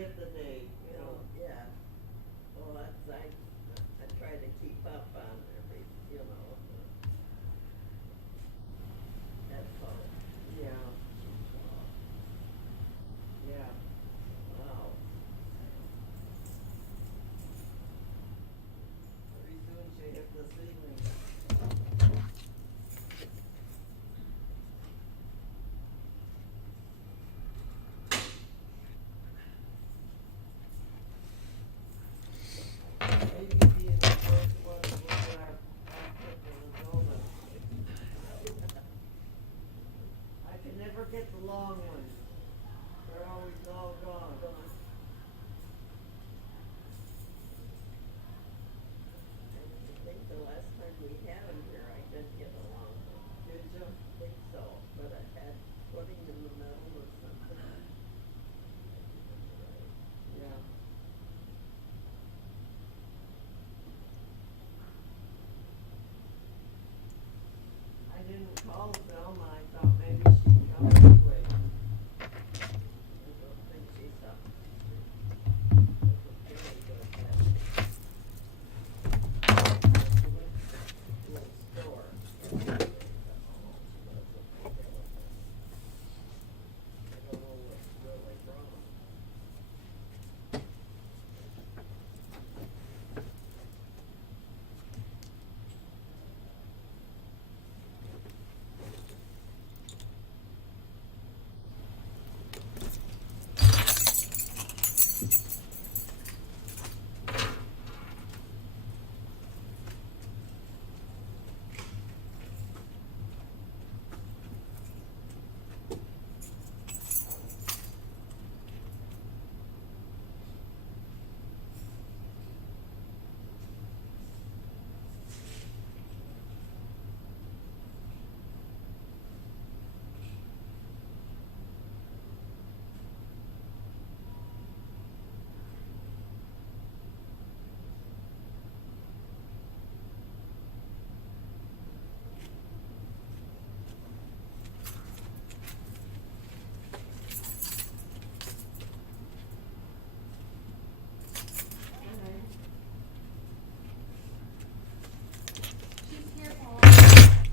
forget the date, you know. Yeah. Well, I try to keep up on every, that's all. Yeah, yeah. Wow. Pretty soon she hit the ceiling. Maybe being the first one to look at our trip in the building. I can never get the long ones. They're always all gone. I think the last time we had them here, I did get along with them. Did you? I think so, but I had pudding in the middle or something. Yeah. I didn't call Selma. I thought maybe she'd come anyway. I don't think she's up. Little store. I don't know what's really wrong.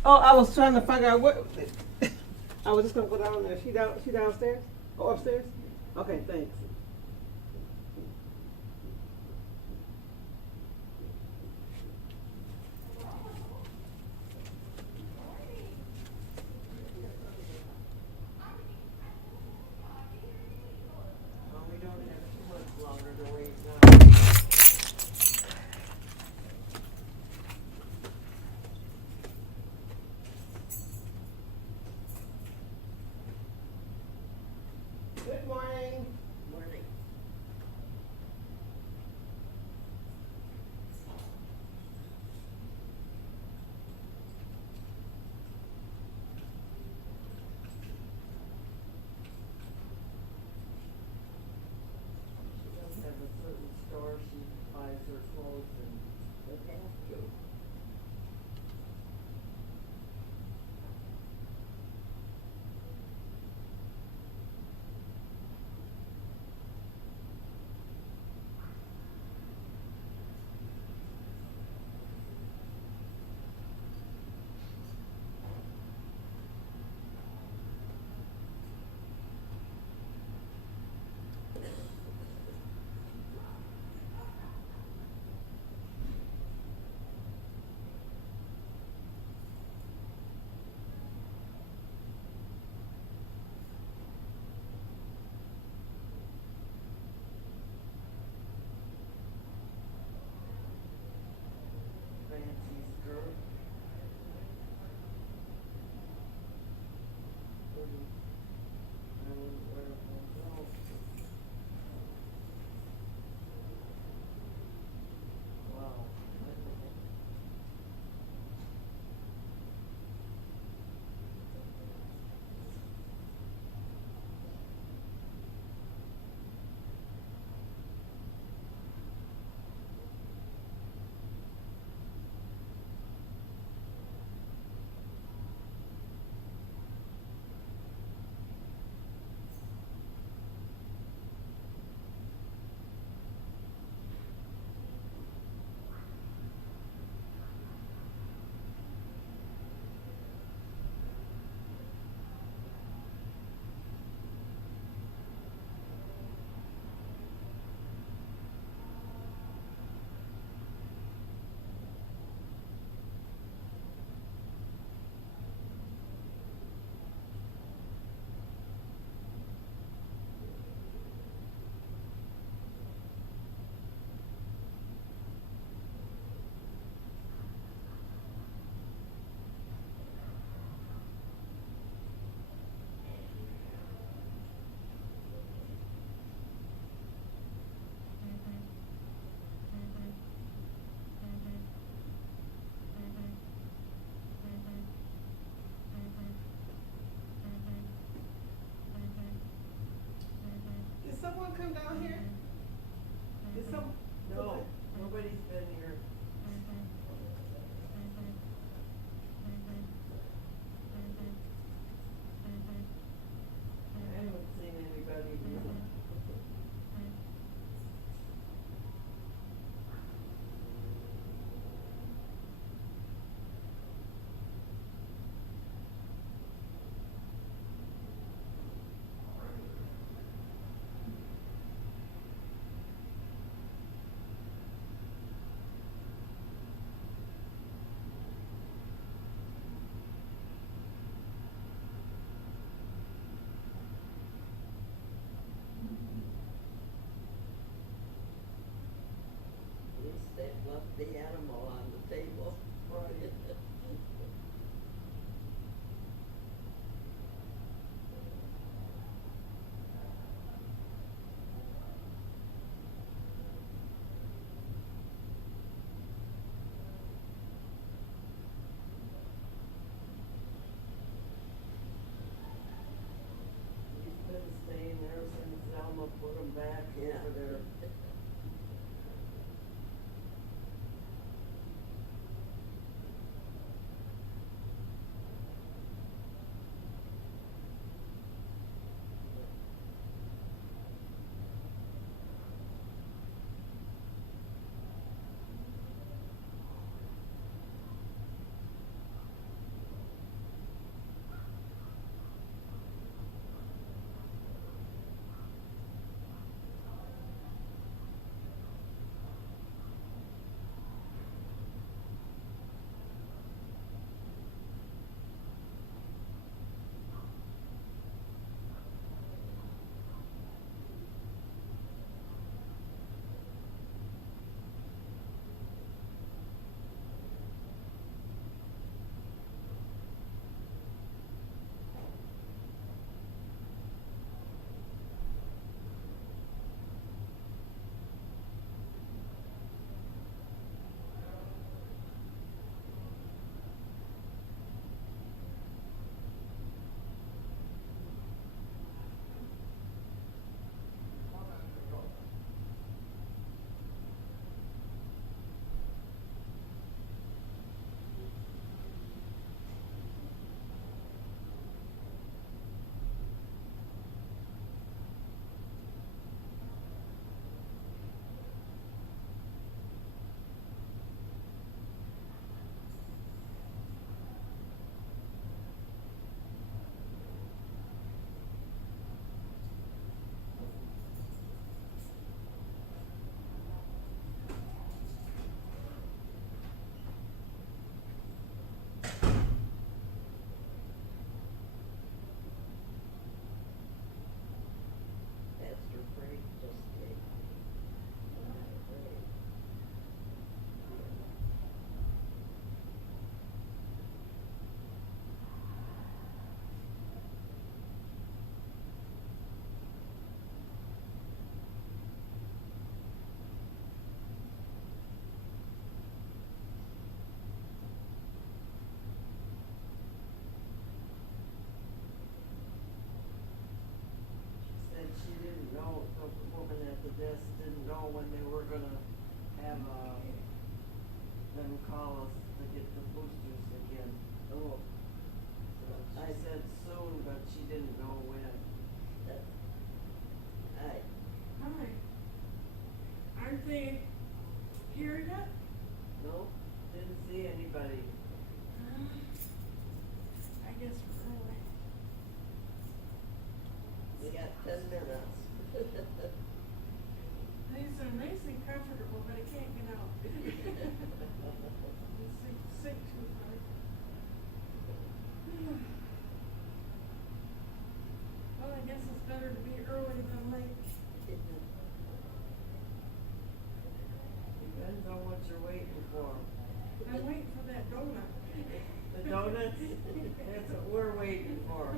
Oh, I was trying to figure out what. I was just gonna go down there. She downstairs? Oh, upstairs? Okay, thanks. Well, we don't have too much longer to wait now. Good morning. Morning. come down here? Did some? No, nobody's been here. I haven't seen anybody here. At least they've left the animal on the table. Right. He's been staying there since Zelma put him back Yeah. over there. Pastor Frank just came. Frank. She said she didn't know, the woman at the desk didn't know when they were gonna have, them call us to get the boosters again. Oh, So she said soon, but she didn't know when. that, I, Hi. Aren't they here yet? No, didn't see anybody. I guess we're early. we got 10 minutes. These are nice and comfortable, but I can't get out. I'm sick too hard. Well, I guess it's better to be early than late. Depends on what you're waiting for. I'm waiting for that donut. The donuts, that's what we're waiting for.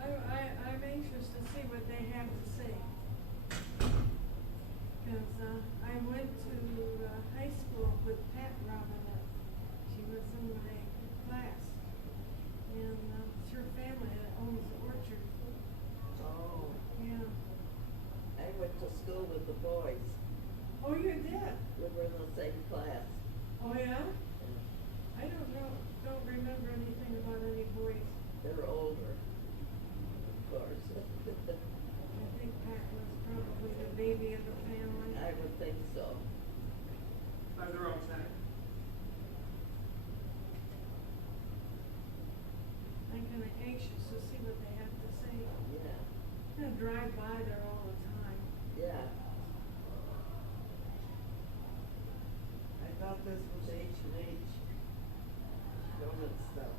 I'm anxious to see what they have to say. Cause, I went to, high school with Pat Robinette. She was in my class. And, it's her family that owns the orchard. Oh, And, the boys. Oh, you did? We were in the same class. Oh, yeah? I don't remember anything about any boys. They're older, of course. I think Pat was probably the baby of the family. I would think so. By the roadside. I'm kinda anxious to see what they have to say. Yeah, I'm gonna drive by there all the time. yeah. I thought this was H&H donut stuff.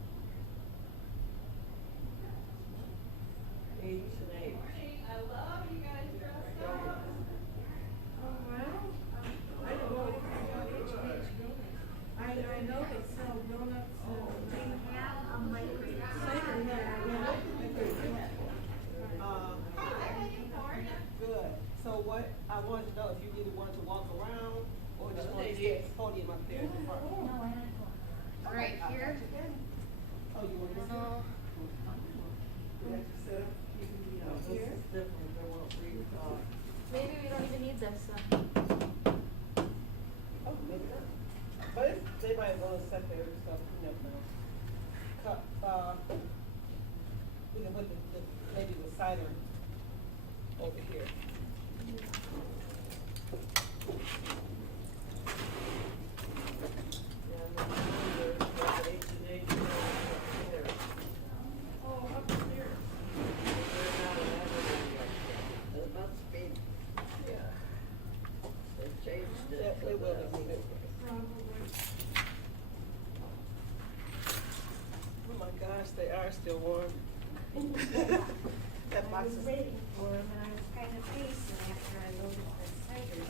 H&H. Donuts. Oh, well, I don't know anything about H&H donuts. I know they sell donuts and cider here. Good. So what, I wanted to know if you really wanted to walk around or just want to stay at the podium up there in the front. Right here? Oh, you want to sit? No. You have to sit up. No, this is different than what we thought. Maybe we don't even need this. Oh, maybe not. But it's, they might want to set their stuff, you never know. We can put maybe the cider over here. Yeah, and then there's the H&H donuts upstairs. Oh, upstairs. They're not having any upstairs. It must be, Yeah. they changed it. Yeah, they will if we do. Probably. Oh my gosh, they are still warm. That box I was is. waiting for him, and I was kind of pacing after I loaded the cider,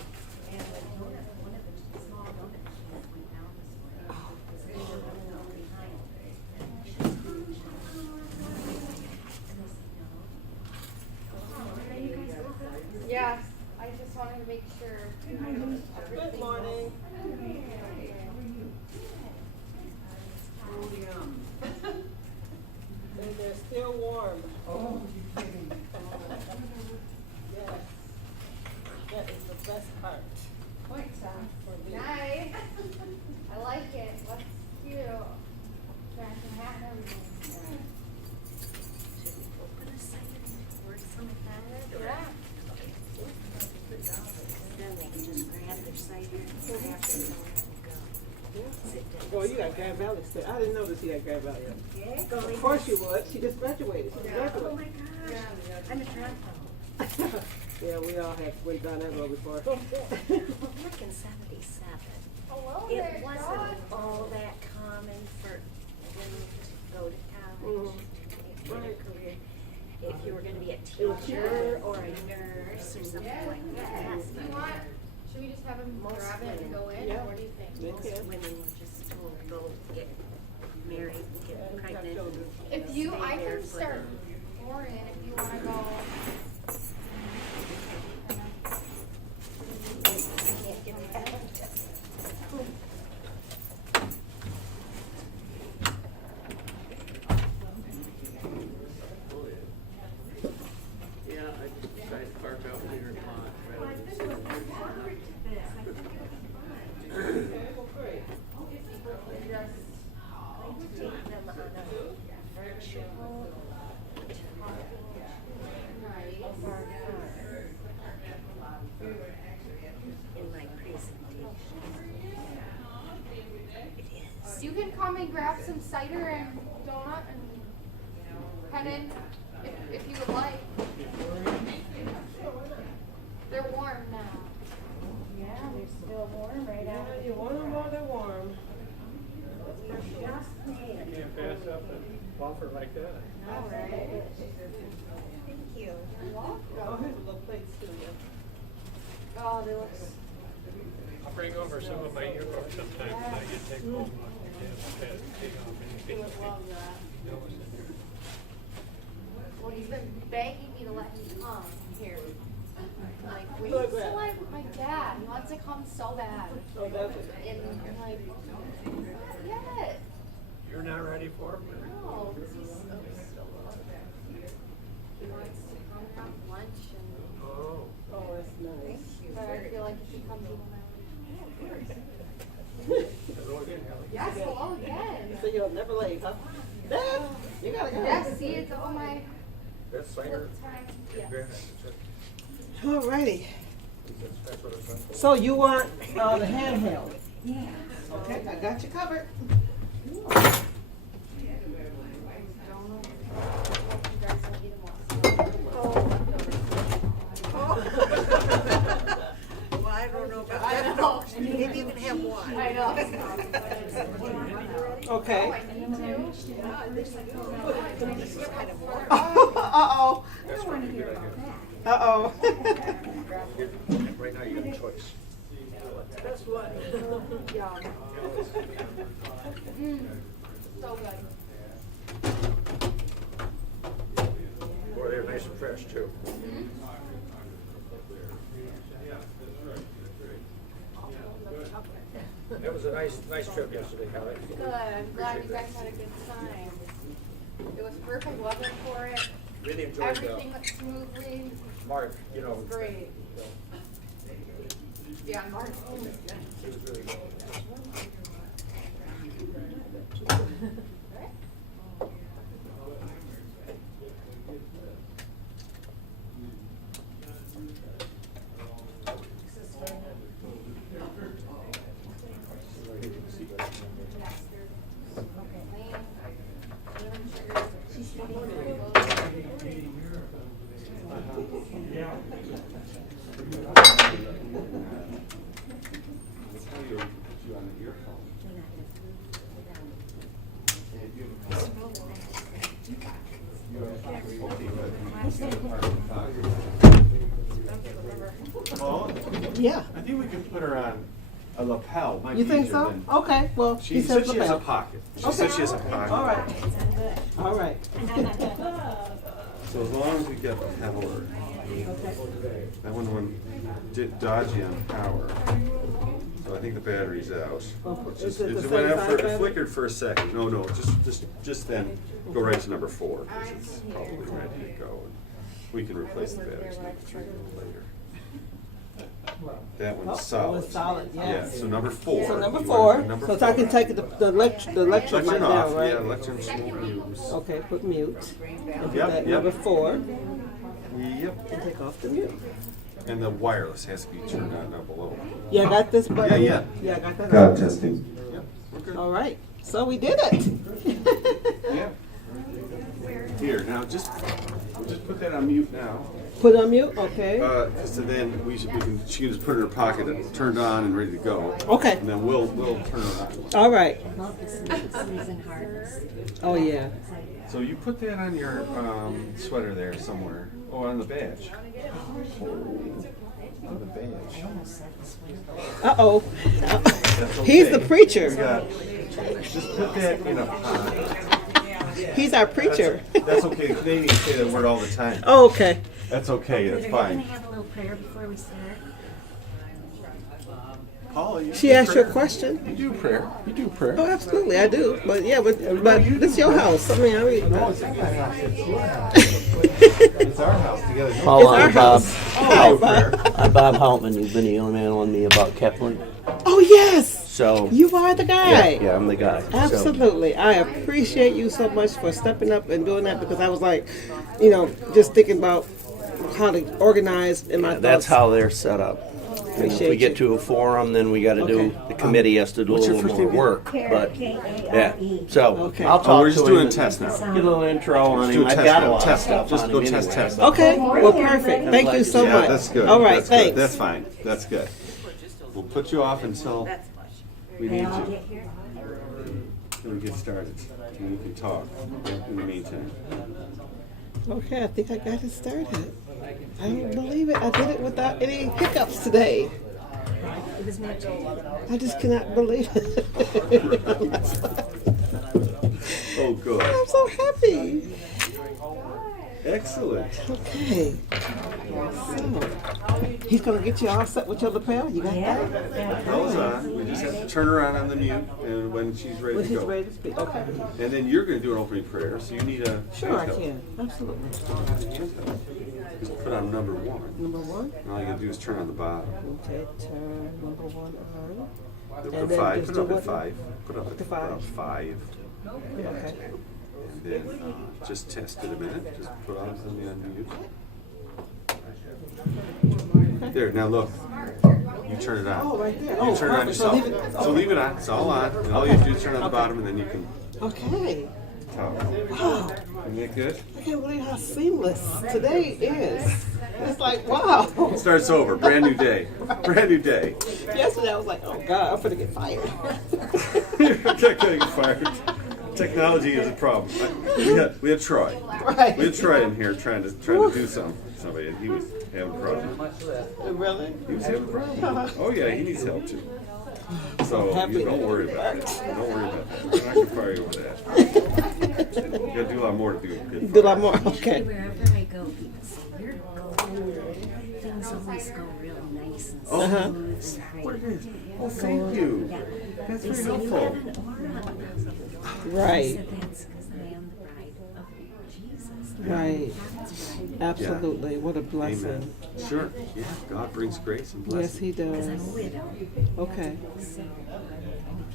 and the donut, one of the small donut machines went down this morning, because they were running out behind. And I said, no. Oh, are you guys good? Yes, I just wanted to make sure. Good morning. Oh, yum. And they're still warm. Oh, you kidding me? Yes. That is the best part Point sound. for me. Nice. I like it. What's cute? Fashion hat and everything. Should we open a cider or something like that? Yeah. Then they can just grab their cider, grab their donut and go. Sit down. Well, you got Grand Valley still. I didn't notice you had Grand Valley. Yeah, go. Of course you would. She just graduated. She just Oh my graduated. gosh, I'm a dropout. Yeah, we all have went down that road before. Well, back in '77, Hello it there, wasn't God. all that common for women to go to college, to get a career. If you were gonna be a teacher or a nurse or something like that. Do you want, should we just have him Most grab it and women. go in, Yeah. or what do you think? Yeah. Most women were just told, go get married, get pregnant. children. If and you, stay I there can start pouring if you wanna go. I can't get that. Yeah, I just decided to park out here in Mont Well, rather I've than been sit looking here. forward to this. I think it'll be fun. Okay, well, great. Just like to take them on a virtual tour of our farm in my presentation. It is. You can come and grab some cider and donut and head in if you would like. They're warm now. Yeah, they're still warm right Yeah, out. you want them while they're warm. We just made. You can't pass up a buffer like that. All right. Thank you. Oh, here's a little plates too, yeah. Oh, they look. I'll bring over some of my yearbooks sometimes, and I can take home on take off They anything. would love that. Notice in here. Well, he's been begging me to let him come here. I'm like, wait Look till at I with my dad. He wants to come so bad. Oh, that's it. And I'm like, not yet. You're not ready for it? No, 'cause he's so little. He wants to come have lunch and Oh. Oh, that's nice. but Yes, see, it's all my That's cider time. and granite. Alrighty. That's what it's done for. So you want the handheld? Yeah. Okay, I got you covered. Well, I don't know about that. Maybe you can have one. I know. Okay. I need to. Uh-oh. That's what you do. Uh-oh. Right now you got a choice. That's what. So good. Boy, they're nice and fresh too. That was a nice trip yesterday, Kelly. Good. I'm glad you guys had a good time. It was perfect weather for it. Really enjoyed Everything went smoothly. Mark, you know. Great. Yeah, Mark. It was really good. Yeah. I think we can put her on a lapel. Might You be think easier so? than- Okay, well, She he said says she has a lapel. pocket. She Okay. said she has a pocket. All right. All right. So as long as we get power. That one did dodgy on power. So I think the battery's out. Oh, It's is just- it the it went same out size it battery? flickered for a second. No, just then go right to number 4 because it's probably ready to go. We can replace the batteries later. That Oh, one's that solid. one's solid, Yeah, yes. so number 4. So number You 4, want number so I can 4. take the lecture mic Lecture down, off, right? yeah, lecture won't use. Okay, put mute. And put Yep, that yep. number 4 Yep. and take off the mute. And the wireless has to be turned on down below. Yeah, I got this button. Yeah. Yeah, I got that. Got on. testing. Yep, we're good. All right, so we did it. Yeah. Here, now we'll just put that on mute now. Put on mute, okay. So then she can just put it in her pocket and turned on and ready to go. Okay. And then we'll turn her on. All right. Love this season harvest. Oh, yeah. So you put that on your sweater there somewhere. Oh, on the badge. On the badge. Uh-oh. That's okay. He's the preacher. We got- Just put that in a pot. He's our preacher. That's okay. The Canadians say that word all the time. Oh, okay. That's okay. That's Are you gonna fine. have a little prayer before we start? Paula, you She do asked you a prayer? question. You do prayer. You do prayer. Oh, absolutely, I do. But yeah, but this is your house. I mean, No, it's not my house. It's your house. it's It's our house together. Paula, our I'm Bob. house. Hi, Bob. I'm Bob Houtman. You've been emailing me about Kepler. Oh, yes. So, You are the guy. yeah, I'm the guy. So, Absolutely. I appreciate you so much for stepping up and doing that because I was like, just thinking about how to organize in my that's thoughts. how they're set up. And if we Appreciate get you. to a forum, then we got to do, Okay. the committee has to do a What's your little first more name? work. But, yeah. K-A-R-E. So, Okay. I'll talk Oh, we're just to doing him a test now. and Get a little intro on Just him. do a I've test got a now. lot of Test. stuff Just on go him test, anyway. test. Okay. Well, perfect. Thank you so Yeah, much. that's good. All right. That's Thanks. good. That's fine. That's good. We'll put you off until we They need all you. get here? Then we get started. And you can talk in the meantime. Okay, I think I got it started. I don't believe it. I did it without any hiccups today. It was meant to. I just cannot believe it. Oh, good. I'm so happy. Excellent. Okay. So, he's going to get you all set with your lapel? You got that? Bells on. We just have to turn her on the mute and when she's ready When to he's go. ready to speak. Okay. And then you're going to do an opening prayer, so you need a Sure, I handheld. can. Absolutely. Just put on number 1. Number 1. And all you got to do is turn on the bottom. Okay, turn number 1 on. Put And then 5. just Put do up at what? 5. Put up To at five. 5. Okay. And then just test it a minute. Just put on something on mute. There, now look. You turn it on. Oh, right there. You Oh, turn it on perfect. So yourself. leave it- So leave it on. It's all on. And all you have to do is turn it on the bottom, and then you can Okay. talk. Wow. Isn't that good? I can't believe how seamless today is. It's like, wow. It starts over. Brand new day. Brand new day. Yesterday I was like, oh God, I'm gonna get fired. You're not gonna get fired. Technology is a problem. We had Troy. Right. We had Troy in here trying to do something for somebody, and he was having problems. Really? He was having problems. Oh yeah, he needs help too. So happy you don't that worry it about it. worked. Don't worry about that. We're not gonna fire you over that. You gotta do a lot more to get Do a fired. lot more. Usually Okay. wherever I go, people say, you're golden. Things always go real nice and Oh. Uh-huh. smooth and What pretty. it is? Oh, thank you. Yeah. That's They very say you helpful. have an aura about you. I Right. said, that's because I am the bride of Jesus. Right. God's bride. Absolutely. What a blessing. Amen. Sure. Yeah. God brings grace and Yes, blessing. He Because I'm a does. widow. Okay. So I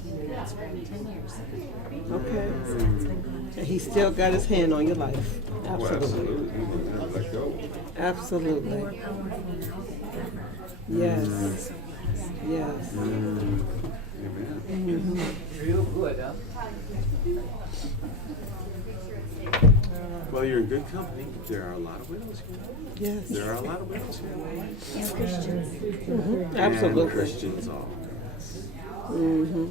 became God's bride 10 years ago. Okay. So that's been good. And He's still got His hand on your life. Well, Absolutely. absolutely. We will never let go. More Absolutely. powerful now than ever. Yes. So blessed. Yes. Amen. Well, you're in good company. There are a lot of widows here. Yes. There are a lot of widows here. And Christians. And Absolutely. Christians all. Yes. Mm-hmm.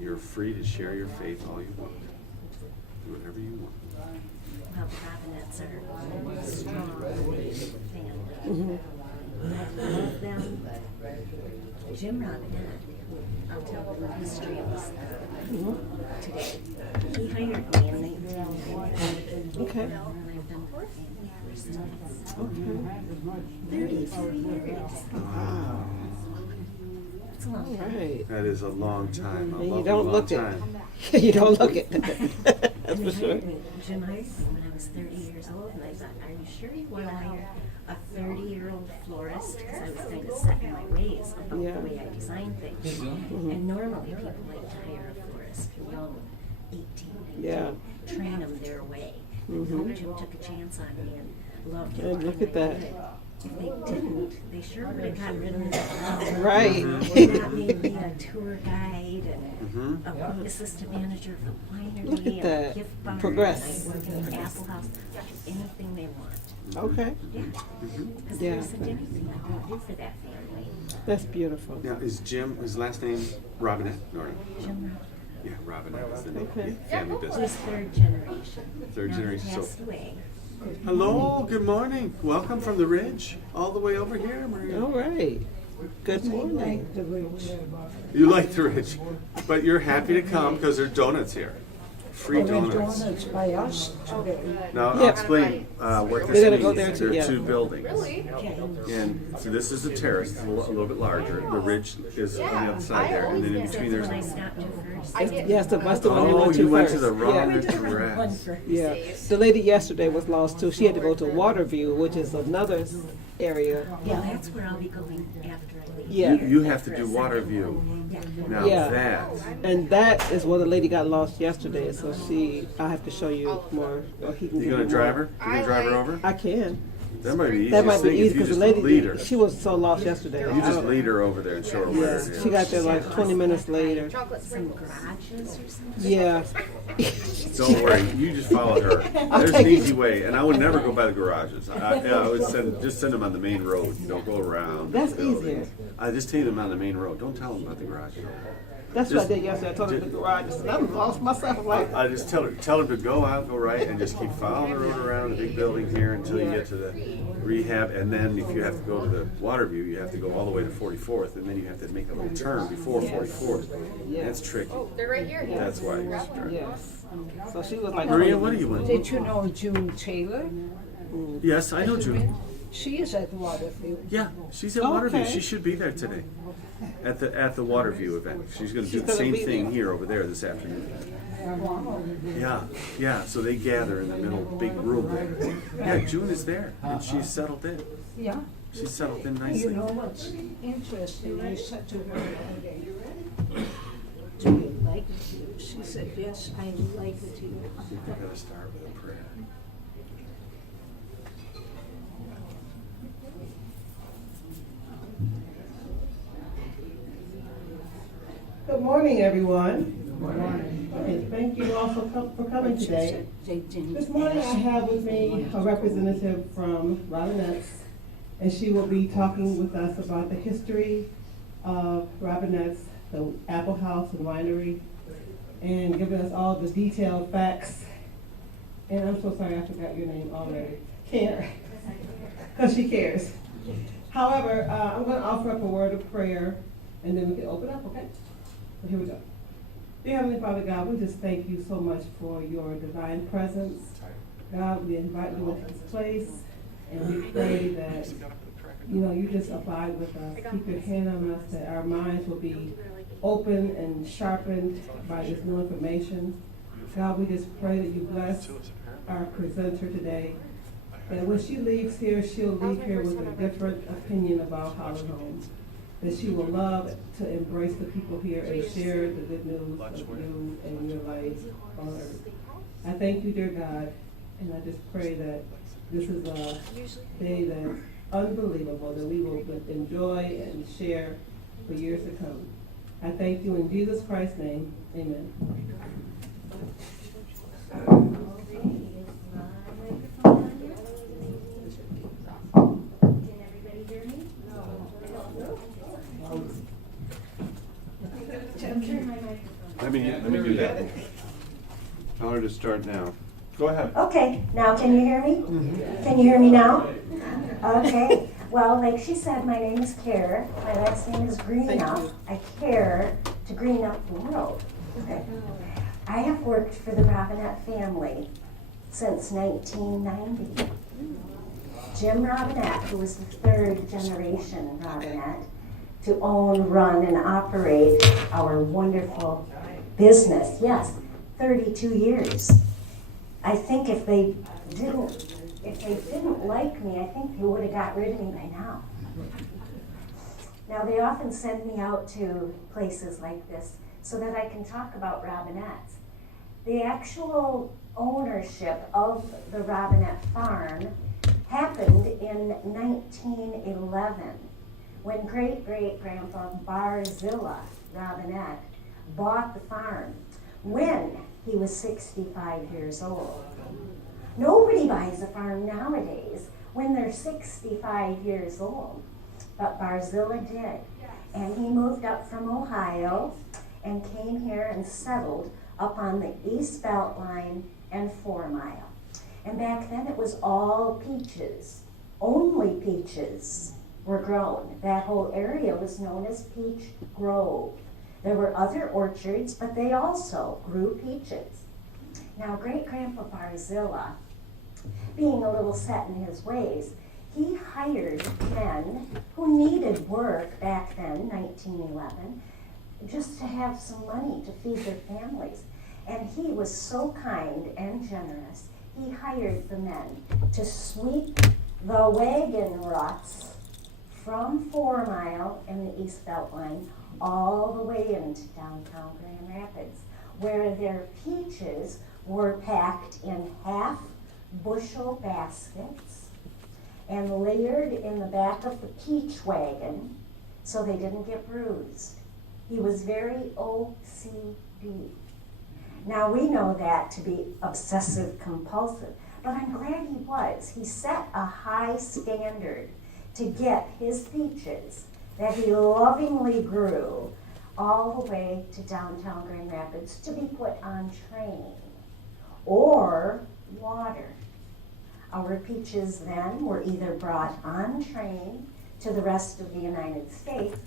You're free to share your faith all you want. Do whatever you want. Well, the Robinettes are a strong family. Mm-hmm. I love them. Jim Robinette, I'll tell them the history of this today. He hired me in 1990. Okay. And I've been with him ever since. Okay. 33 years. Wow. It's a long All time. right. That is a long time. A And you lovely don't long look it. time. You don't look it. That's And for they sure. hired me. Jim hired me when I was 30 years old, and I thought, are you sure you want to hire a 30-year-old florist? Because I was kind of set in my ways about Yeah. the way I design things. And normally people like to hire a florist, young, 18, 19, Yeah. train them their way. And Jim took a chance on me and loved And everything look at I that. did. If they didn't, they sure would have gotten rid of me. Right. They got me to be a tour guide and a assistant manager of the winery Look at and that. a gift barn. Progress. And I work in the Apple House. Anything they want. Okay. Yeah. Because Yeah. there isn't anything I won't do for that family. That's beautiful. Now, is Jim, his last name Robinette? No, Jim Rob yeah, Robinette is the name. Okay. Yeah, family was business. third generation. Third Now generation, he so- passed away. Hello, good morning. Welcome from the Ridge, all the way over here, Maria. All right. Good morning. You like the Ridge, but you're happy to come because there are donuts here. Free donuts. by us today. Now, I'll Yep. explain what We're this gonna means. go there too, There are yeah. two buildings. Really? And so this is a terrace, it's a little bit larger. The Ridge is on the other side there, and then in between That's there's. when I stopped you first. I did. Yes, that's the one you Oh, went to you went first. to the wrong Yeah. address. Yeah. The lady yesterday was lost too. She had to go to Waterview, which is another area. Yeah, that's where I'll be going after I leave. Yeah. You have to do Waterview. Now Yeah. that, And that is where the lady got lost yesterday. So I have to show you more. Or he can you give gonna you drive more. her? You gonna drive her over? I can. That might be the That might easiest be thing easy if you because the just lady lead her. she was so lost yesterday. You just lead her over there and show her where it Yeah, is. she got there like 20 minutes later. Chocolate Some sprinkles. garages or something. Yeah. Don't worry, you just follow her. There's an easy way, and I would never go by the garages. I would send them on the main road. You don't go around. That's the buildings. easier. I just take them on the main road. Don't tell them about the garage. That's what I did yesterday. I told her to the garage. And I was lost myself. I'm like, I just tell her to go out, go right, and just keep following the road around the big building here until you get to the rehab. And then if you have to go to the Waterview, you have to go all the way to 44th, and then you have to make a little turn before 44th. That's tricky. They're right here. That's why. It's tricky. yes. So she was like, Maria, what are you in? Did you know June Taylor? Yes, I know Judy. She is at Waterview. Yeah, she's at Oh, Waterview. okay. She should be there today. At the Waterview event. She's going to do She's the gonna same be thing there. here over there this afternoon. Yeah. So they gather in the middle big room there. Yeah, June is there, and she's settled in. Yeah. She's settled in You nicely. know what's interesting? I said to her the other day, Do you like it to you? She said, yes, I would like it to you. We're gonna start with a prayer. Good morning, everyone. Okay, thank you all for coming today. This morning I have with me a representative from Robinette, and she will be talking with us about the history of Robinette, the Apple House and Winery, and giving us all the detailed facts. And I'm so sorry I forgot your name already. Care, because she cares. However, I'm going to offer up a word of prayer, and then we can open up, okay? So here we go. Dear Heavenly Father God, we just thank you so much for your divine presence. God, we invite you into this place, and we pray that, you just abide with us. Keep your hand on us, that our minds will be open and sharpened by this new information. God, we just pray that you bless our presenter today, that when she leaves here, she'll leave here with a different opinion about Holland Home. That she will love to embrace the people here and share the good news of you and your life on earth. I thank you, dear God, and I just pray that this is a day that's unbelievable, that we will enjoy and share for years to come. I thank you in Jesus Christ's name. Amen. Can everybody hear me? Turn my microphone. Let me do that. Tell her to start now. Go ahead. Okay, now can you hear me? Can you hear me now? Okay, well, like she said, my name is Care. My last name is Greenup. I care to green up the world. Okay. I have worked for the Robinette family since 1990. Jim Robinette, who was the third generation Robinette to own, run, and operate our wonderful business. Yes, 32 years. I think if they didn't like me, I think they would have got rid of me by now. Now, they often send me out to places like this so that I can talk about Robinette. The actual ownership of the Robinette farm happened in 1911 when great-great-grandpa Barzilla Robinette bought the farm when he was 65 years old. Nobody buys a farm nowadays when they're 65 years old, but Barzilla did. And he moved up from Ohio and came here and settled up on the East Beltline and 4 Mile. And back then it was all peaches. Only peaches were grown. That whole area was known as Peach Grove. There were other orchards, but they also grew peaches. Now, Great-Grandpa Barzilla, being a little set in his ways, he hired men who needed work back then, 1911, just to have some money to feed their families. And he was so kind and generous, he hired the men to sweep the wagon ruts from 4 Mile and the East Beltline all the way into downtown Grand Rapids, where their peaches were packed in half-bushel baskets and layered in the back of the peach wagon so they didn't get bruised. He was very OCD. Now, we know that to be obsessive compulsive, but I'm glad he was. He set a high standard to get his peaches that he lovingly grew all the way to downtown Grand Rapids to be put on train or water. Our peaches then were either brought on train to the rest of the United States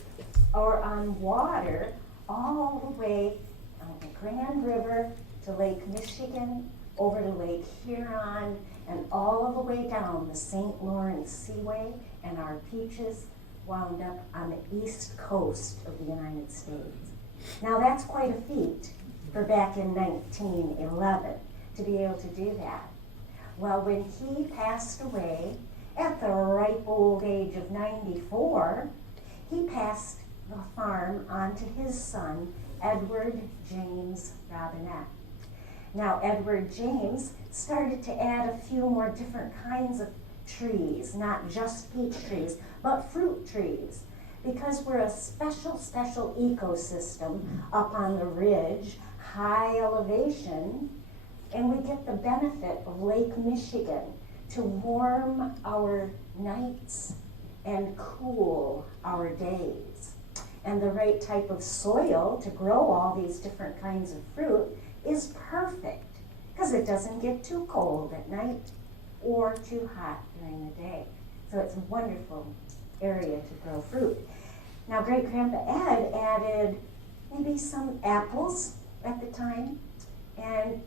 or on water all the way on the Grand River to Lake Michigan, over to Lake Huron, and all the way down the St. Lawrence Seaway, and our peaches wound up on the east coast of the United States. Now that's quite a feat for back in 1911 to be able to do that. Well, when he passed away at the ripe old age of 94, he passed the farm on to his son, Edward James Robinette. Now, Edward James started to add a few more different kinds of trees, not just peach trees, but fruit trees, because we're a special ecosystem up on the ridge, high elevation, and we get the benefit of Lake Michigan to warm our nights and cool our days. And the right type of soil to grow all these different kinds of fruit is perfect, because it doesn't get too cold at night or too hot during the day. So it's a wonderful area to grow fruit. Now, Great-Grandpa Ed added maybe some apples at the time, and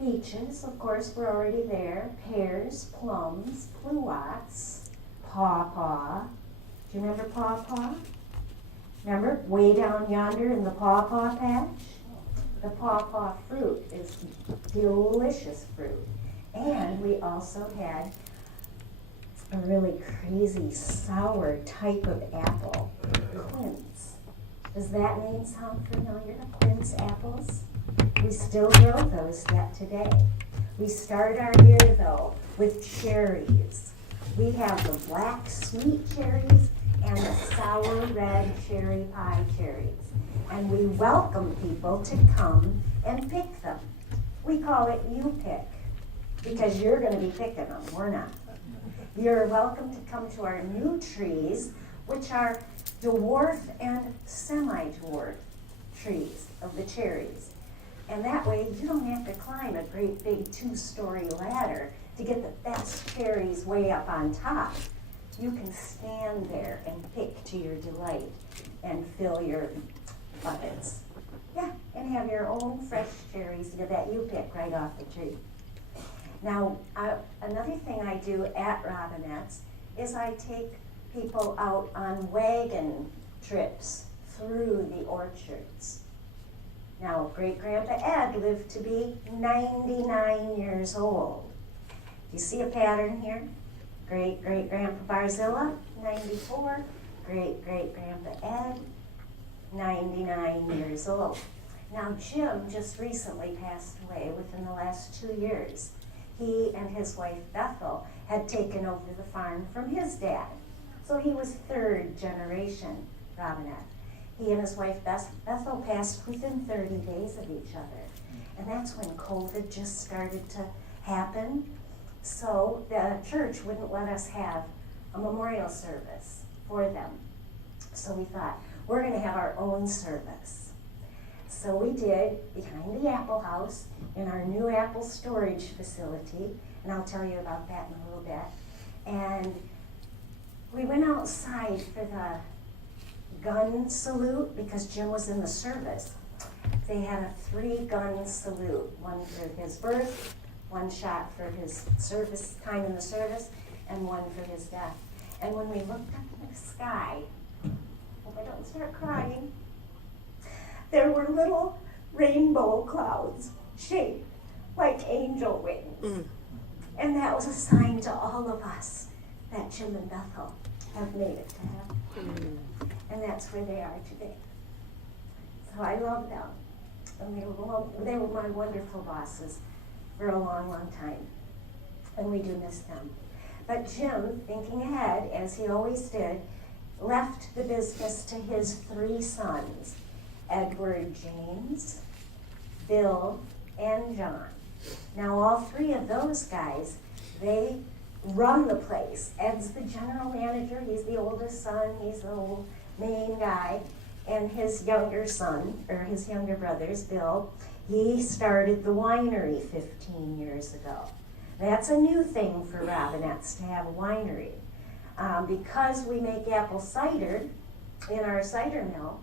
peaches, of course, were already there, pears, plums, pluots, pawpaw. Do you remember pawpaw? Remember, way down yonder in the pawpaw patch? The pawpaw fruit is delicious fruit. And we also had a really crazy sour type of apple, quince. Does that name sound familiar? Quince apples? We still grow those yet today. We start our year though with cherries. We have the black sweet cherries and the sour red cherry pie cherries. And we welcome people to come and pick them. We call it you pick, because you're going to be picking them, we're not. You're welcome to come to our new trees, which are dwarf and semi-dwarf trees of the cherries. And that way you don't have to climb a great big 2-story ladder to get the best cherries way up on top. You can stand there and pick to your delight and fill your buckets. Yeah, and have your own fresh cherries that you pick right off the tree. Now, another thing I do at Robinette's is I take people out on wagon trips through the orchards. Now, Great-Grandpa Ed lived to be 99 years old. You see a pattern here? Great-Great-Grandpa Barzilla, 94. Great-Great-Grandpa Ed, 99 years old. Now, Jim just recently passed away within the last 2 years. He and his wife Bethel had taken over the farm from his dad. So he was 3rd generation Robinette. He and his wife Bethel passed within 30 days of each other. And that's when COVID just started to happen. So the church wouldn't let us have a memorial service for them. So we thought, we're going to have our own service. So we did behind the apple house in our new apple storage facility, and I'll tell you about that in a little bit. And we went outside for the gun salute because Jim was in the service. They had a 3-gun salute, one for his birth, one shot for his service time in the service, and one for his death. And when we looked up in the sky, hope I don't start crying, there were little rainbow clouds shaped like angel wings. And that was a sign to all of us that Jim and Bethel have made it to heaven. And that's where they are today. So I love them. And they were my wonderful bosses for a long, long time. And we do miss them. But Jim, thinking ahead, as he always did, left the business to his 3 sons, Edward James, Bill, and John. Now all 3 of those guys, they run the place. Ed's the general manager, he's the oldest son, he's the old main guy, and his younger son, or his younger brothers, Bill, he started the winery 15 years ago. That's a new thing for Robinette's to have a winery. Because we make apple cider in our cider mill,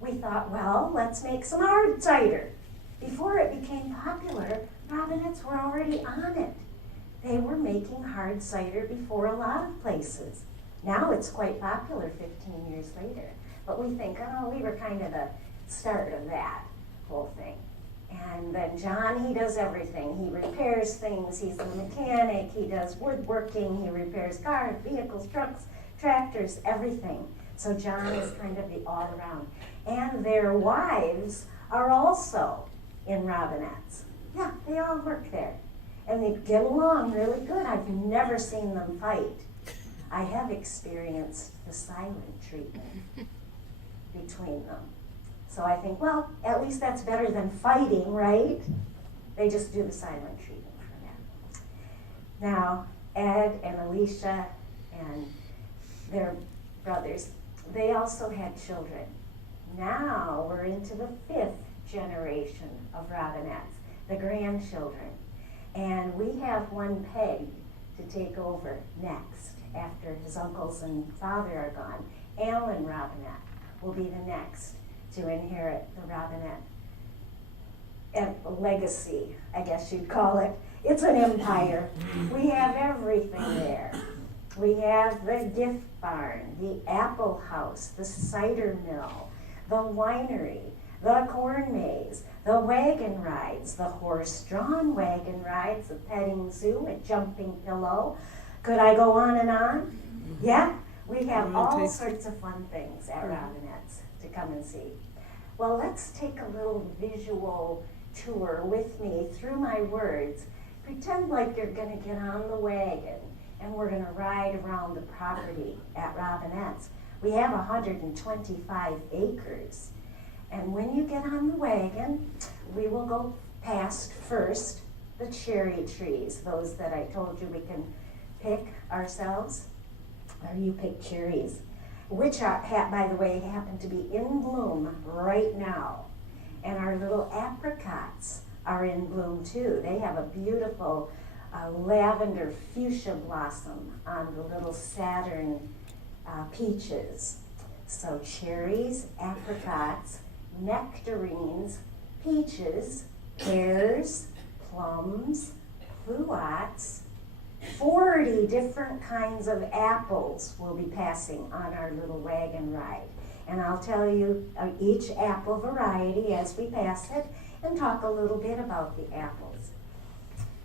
we thought, well, let's make some hard cider. Before it became popular, Robinette's were already on it. They were making hard cider before a lot of places. Now it's quite popular 15 years later. But we think, oh, we were kind of the start of that whole thing. And then John, he does everything. He repairs things, he's a mechanic, he does woodworking, he repairs cars, vehicles, trucks, tractors, everything. So John is kind of the all-around. and their wives are also in Robinette's. Yeah, they all work there. And they get along really good. I've never seen them fight. I have experienced the silent treatment between them. So I think, well, at least that's better than fighting, right? They just do the silent treatment for that. Now, Ed and Alicia and their brothers, they also had children. Now we're into the 5th generation of Robinettes, the grandchildren. And we have one pegged to take over next after his uncles and father are gone. Alan Robinette will be the next to inherit the Robinette legacy, I guess you'd call it. It's an empire. We have everything there. We have the gift barn, the apple house, the cider mill, the winery, the corn maze, the wagon rides, the horse-drawn wagon rides, the petting zoo, a jumping pillow. Could I go on and on? Yeah, we have all sorts of fun things at Robinette's to come and see. Well, let's take a little visual tour with me through my words. Pretend like you're going to get on the wagon and we're going to ride around the property at Robinette's. We have 125 acres. And when you get on the wagon, we will go past first the cherry trees, those that I told you we can pick ourselves, or you pick cherries, which are, by the way, happen to be in bloom right now. And our little apricots are in bloom too. They have a beautiful lavender fuchsia blossom on the little Saturn peaches. So cherries, apricots, nectarines, peaches, pears, plums, pluots, 40 different kinds of apples will be passing on our little wagon ride. And I'll tell you each apple variety as we pass it and talk a little bit about the apples.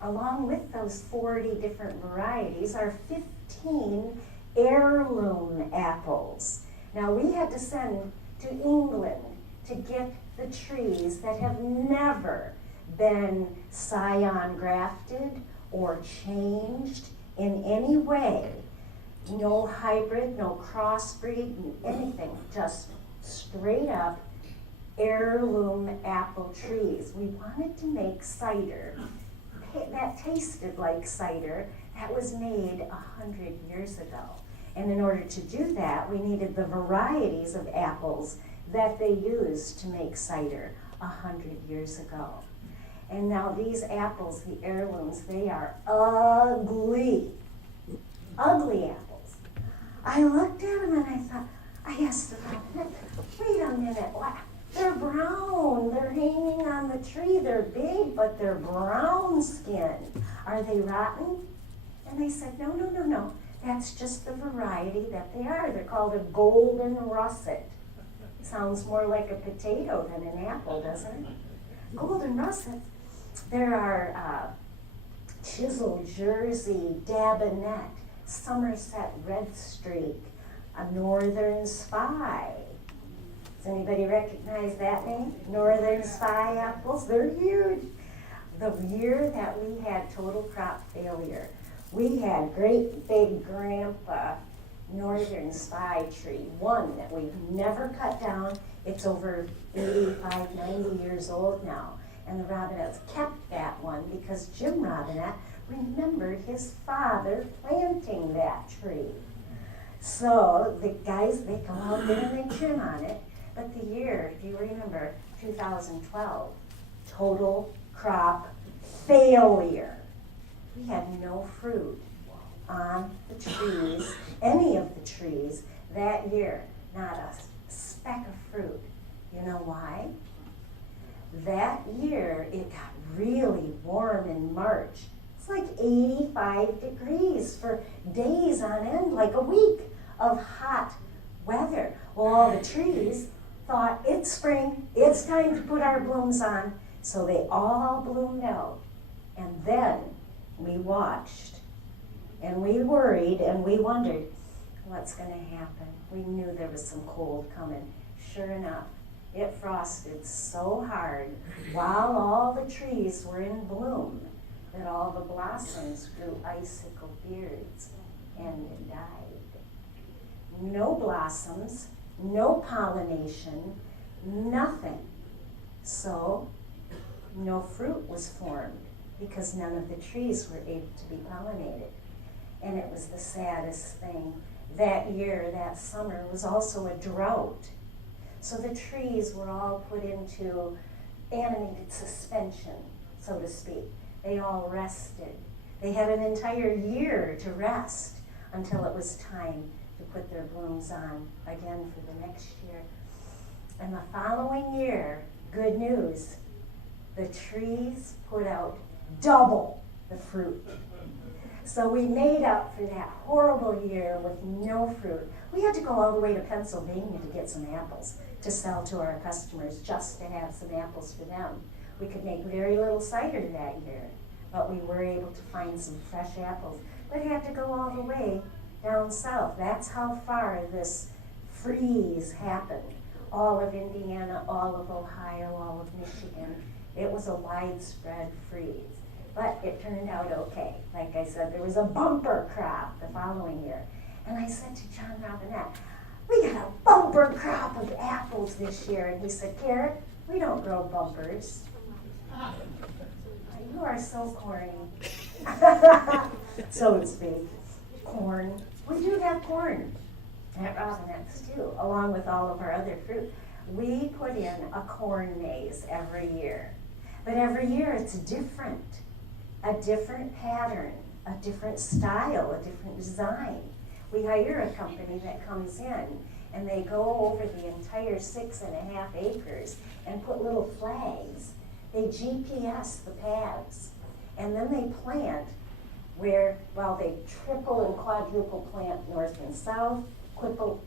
Along with those 40 different varieties are 15 heirloom apples. Now we had to send to England to get the trees that have never been scion grafted or changed in any way. No hybrid, no crossbreed, anything, just straight up heirloom apple trees. We wanted to make cider that tasted like cider that was made 100 years ago. And in order to do that, we needed the varieties of apples that they used to make cider 100 years ago. And now these apples, the heirlooms, they are ugly. Ugly apples. I looked at them and I thought, I asked the Robinette, wait a minute, what? They're brown. They're hanging on the tree. They're big, but they're brown skinned. Are they rotten? And they said, no, no, no, no. That's just the variety that they are. They're called a golden russet. Sounds more like a potato than an apple, doesn't it? Golden russet. There are Chisel, Jersey, Dabinette, Somerset Red Streak, a Northern Spy. Does anybody recognize that name? Northern Spy apples, they're huge. The year that we had total crop failure, we had great big grandpa Northern Spy tree, one that we've never cut down. It's over 85, 90 years old now. And the Robinettes kept that one because Jim Robinette remembered his father planting that tree. So the guys, they come out there and they trim on it. But the year, if you remember, 2012, total crop failure. We had no fruit on the trees, any of the trees that year. Not a speck of fruit. You know why? That year, it got really warm in March. It's like 85 degrees for days on end, like a week of hot weather. Well, all the trees thought, it's spring, it's time to put our blooms on. So they all bloomed out. And then we watched, and we worried, and we wondered, what's going to happen? We knew there was some cold coming. Sure enough, It frosted so hard while all the trees were in bloom that all the blossoms grew icicle beards and died. No blossoms, no pollination, nothing. So no fruit was formed because none of the trees were able to be pollinated. And it was the saddest thing. That year, that summer, was also a drought. So the trees were all put into animated suspension, so to speak. They all rested. They had an entire year to rest until it was time to put their blooms on again for the next year. And the following year, good news, the trees put out double the fruit. So we made up for that horrible year with no fruit. We had to go all the way to Pennsylvania to get some apples to sell to our customers, just to have some apples for them. We could make very little cider that year, but we were able to find some fresh apples. But we had to go all the way down south. That's how far this freeze happened. All of Indiana, all of Ohio, all of Michigan. It was a widespread freeze. But it turned out okay. Like I said, there was a bumper crop the following year. And I said to John Robinette, we got a bumper crop of apples this year. And he said, Garrett, we don't grow bumpers. You are so corny. So to speak. Corn. We do have corn at Robinette's too, along with all of our other fruit. We put in a corn maze every year. But every year it's different. A different pattern, a different style, a different design. We hire a company that comes in and they go over the entire 6.5 acres and put little flags. They GPS the paths and then they plant where, well, they triple and quadruple plant north and south, triple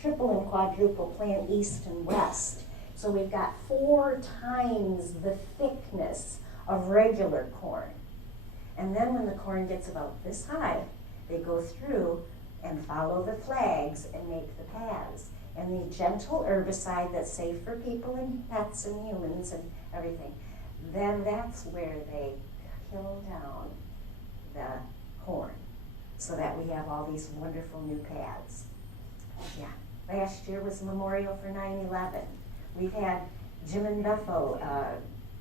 and quadruple plant east and west. So we've got 4 times the thickness of regular corn. And then when the corn gets about this high, they go through and follow the flags and make the paths. And the gentle herbicide that's safe for people and pets and humans and everything, then that's where they kill down the corn so that we have all these wonderful new paths. Yeah, last year was memorial for 9/11. We've had Jim and Bethel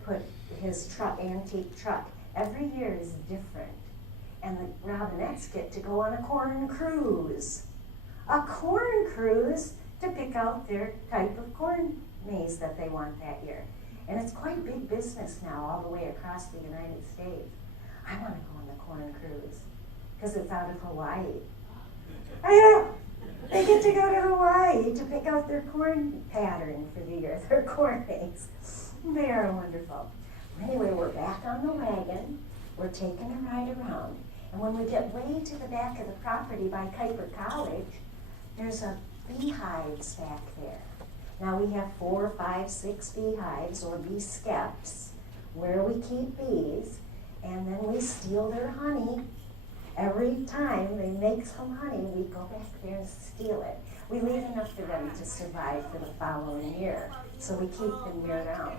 put his truck, antique truck. Every year is different. And the Robinettes get to go on a corn cruise. A corn cruise to pick out their type of corn maze that they want that year. And it's quite big business now all the way across the United States. I want to go on the corn cruise because it's out of Hawaii. I know. They get to go to Hawaii to pick out their corn pattern for the year, their corn maze. They are wonderful. Anyway, we're back on the wagon. We're taking a ride around. And when we get way to the back of the property by Kuiper College, there's a beehives back there. Now we have 4, 5, 6 beehives or bee skeps where we keep bees, and then we steal their honey. Every time they make some honey, we go back there and steal it. We leave enough for them to survive for the following year, so we keep them year-round.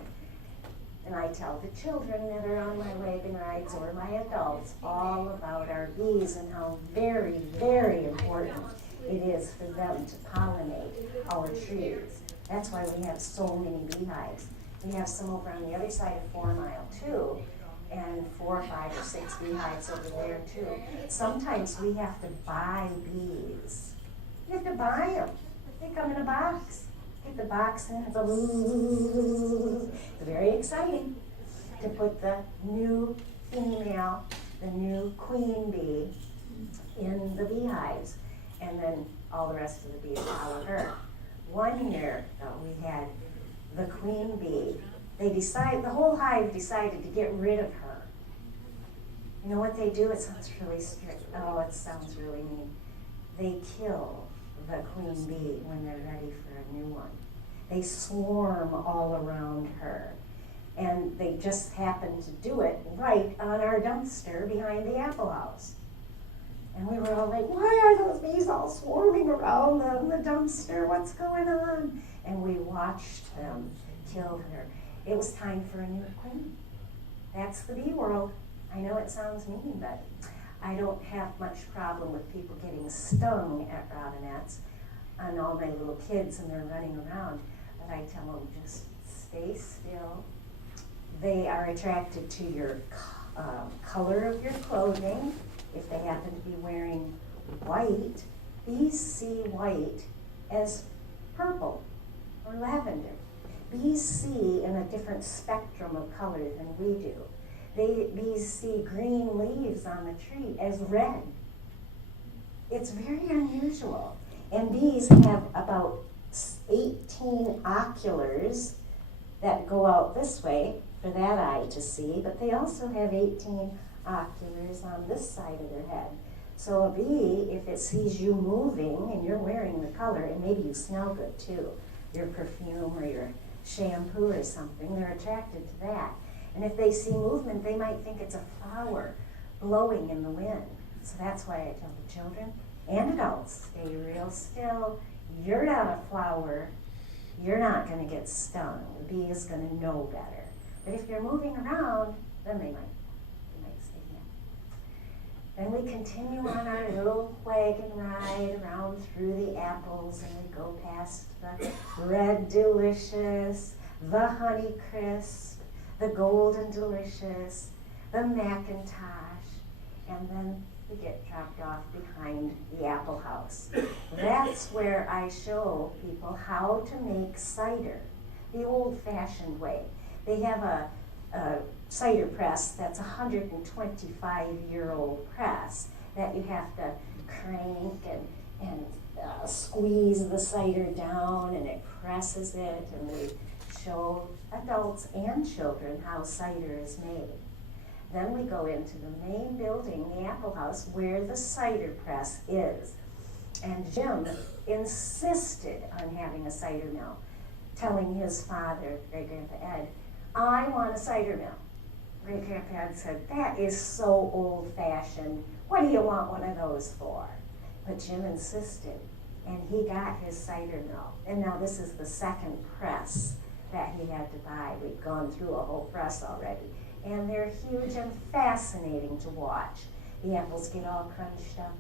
And I tell the children that are on my wagon rides or my adults all about our bees and how very, very important it is for them to pollinate our trees. That's why we have so many beehives. We have some over on the other side of 4 Mile too, and 4, 5, or 6 beehives over there too. Sometimes we have to buy bees. You have to buy them. They come in a box. Get the box in, it's very exciting to put the new female, the new queen bee in the beehives, and then all the rest of the bees follow her. One year, though, we had the queen bee. The whole hive decided to get rid of her. You know what they do? It sounds really strict. Oh, it sounds really mean. They kill the queen bee when they're ready for a new one. They swarm all around her. And they just happen to do it right on our dumpster behind the apple house. And we were all like, why are those bees all swarming around the dumpster? What's going on? and we watched them kill her. It was time for a new queen. That's the bee world. I know it sounds mean, but I don't have much problem with people getting stung at Robinettes and all my little kids and they're running around. But I tell them, just stay still. They are attracted to your color of your clothing. If they happen to be wearing white, bees see white as purple or lavender. Bees see in a different spectrum of color than we do. Bees see green leaves on the tree as red. It's very unusual. And bees have about 18 oculars that go out this way for that eye to see, but they also have 18 oculars on this side of their head. So a bee, if it sees you moving and you're wearing the color, and maybe you smell good too, your perfume or your shampoo or something, they're attracted to that. And if they see movement, they might think it's a flower blowing in the wind. So that's why I tell the children and adults, stay real still. You're not a flower. You're not going to get stung. The bee is going to know better. But if you're moving around, then they might say yeah. Then we continue on our little wagon ride around through the apples, and we go past the Red Delicious, the Honey Crisp, the Golden Delicious, the Macintosh, and then we get dropped off behind the apple house. That's where I show people how to make cider, the old-fashioned way. They have a cider press that's a 125-year-old press that you have to crank and squeeze the cider down, and it presses it, and we show adults and children how cider is made. Then we go into the main building, the Apple House, where the cider press is. And Jim insisted on having a cider mill, telling his father, Great-Grandpa Ed, I want a cider mill. Great-Grandpa Ed said, that is so old-fashioned. What do you want one of those for? But Jim insisted, and he got his cider mill. And now this is the second press that he had to buy. We've gone through a whole press already. And they're huge and fascinating to watch. The apples get all crunched up,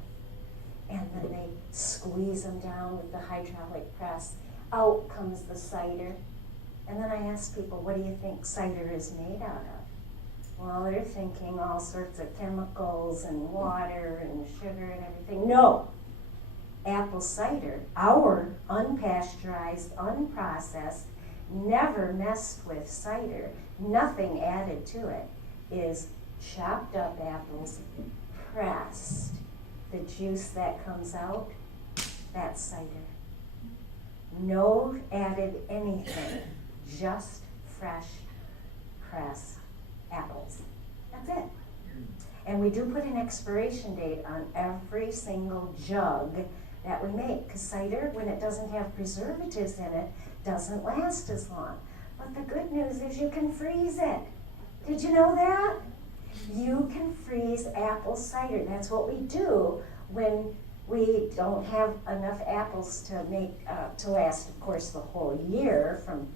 and then they squeeze them down with the hydraulic press. Out comes the cider. And then I ask people, what do you think cider is made out of? Well, they're thinking all sorts of chemicals and water and sugar and everything. No! Apple cider, our unpasteurized, unprocessed, never messed with cider, nothing added to it, is chopped up apples, pressed. The juice that comes out, that's cider. No added anything, just fresh pressed apples. That's it. And we do put an expiration date on every single jug that we make, because cider, when it doesn't have preservatives in it, doesn't last as long. But the good news is you can freeze it. Did you know that? You can freeze apple cider. That's what we do when we don't have enough apples to make to last, of course, the whole year from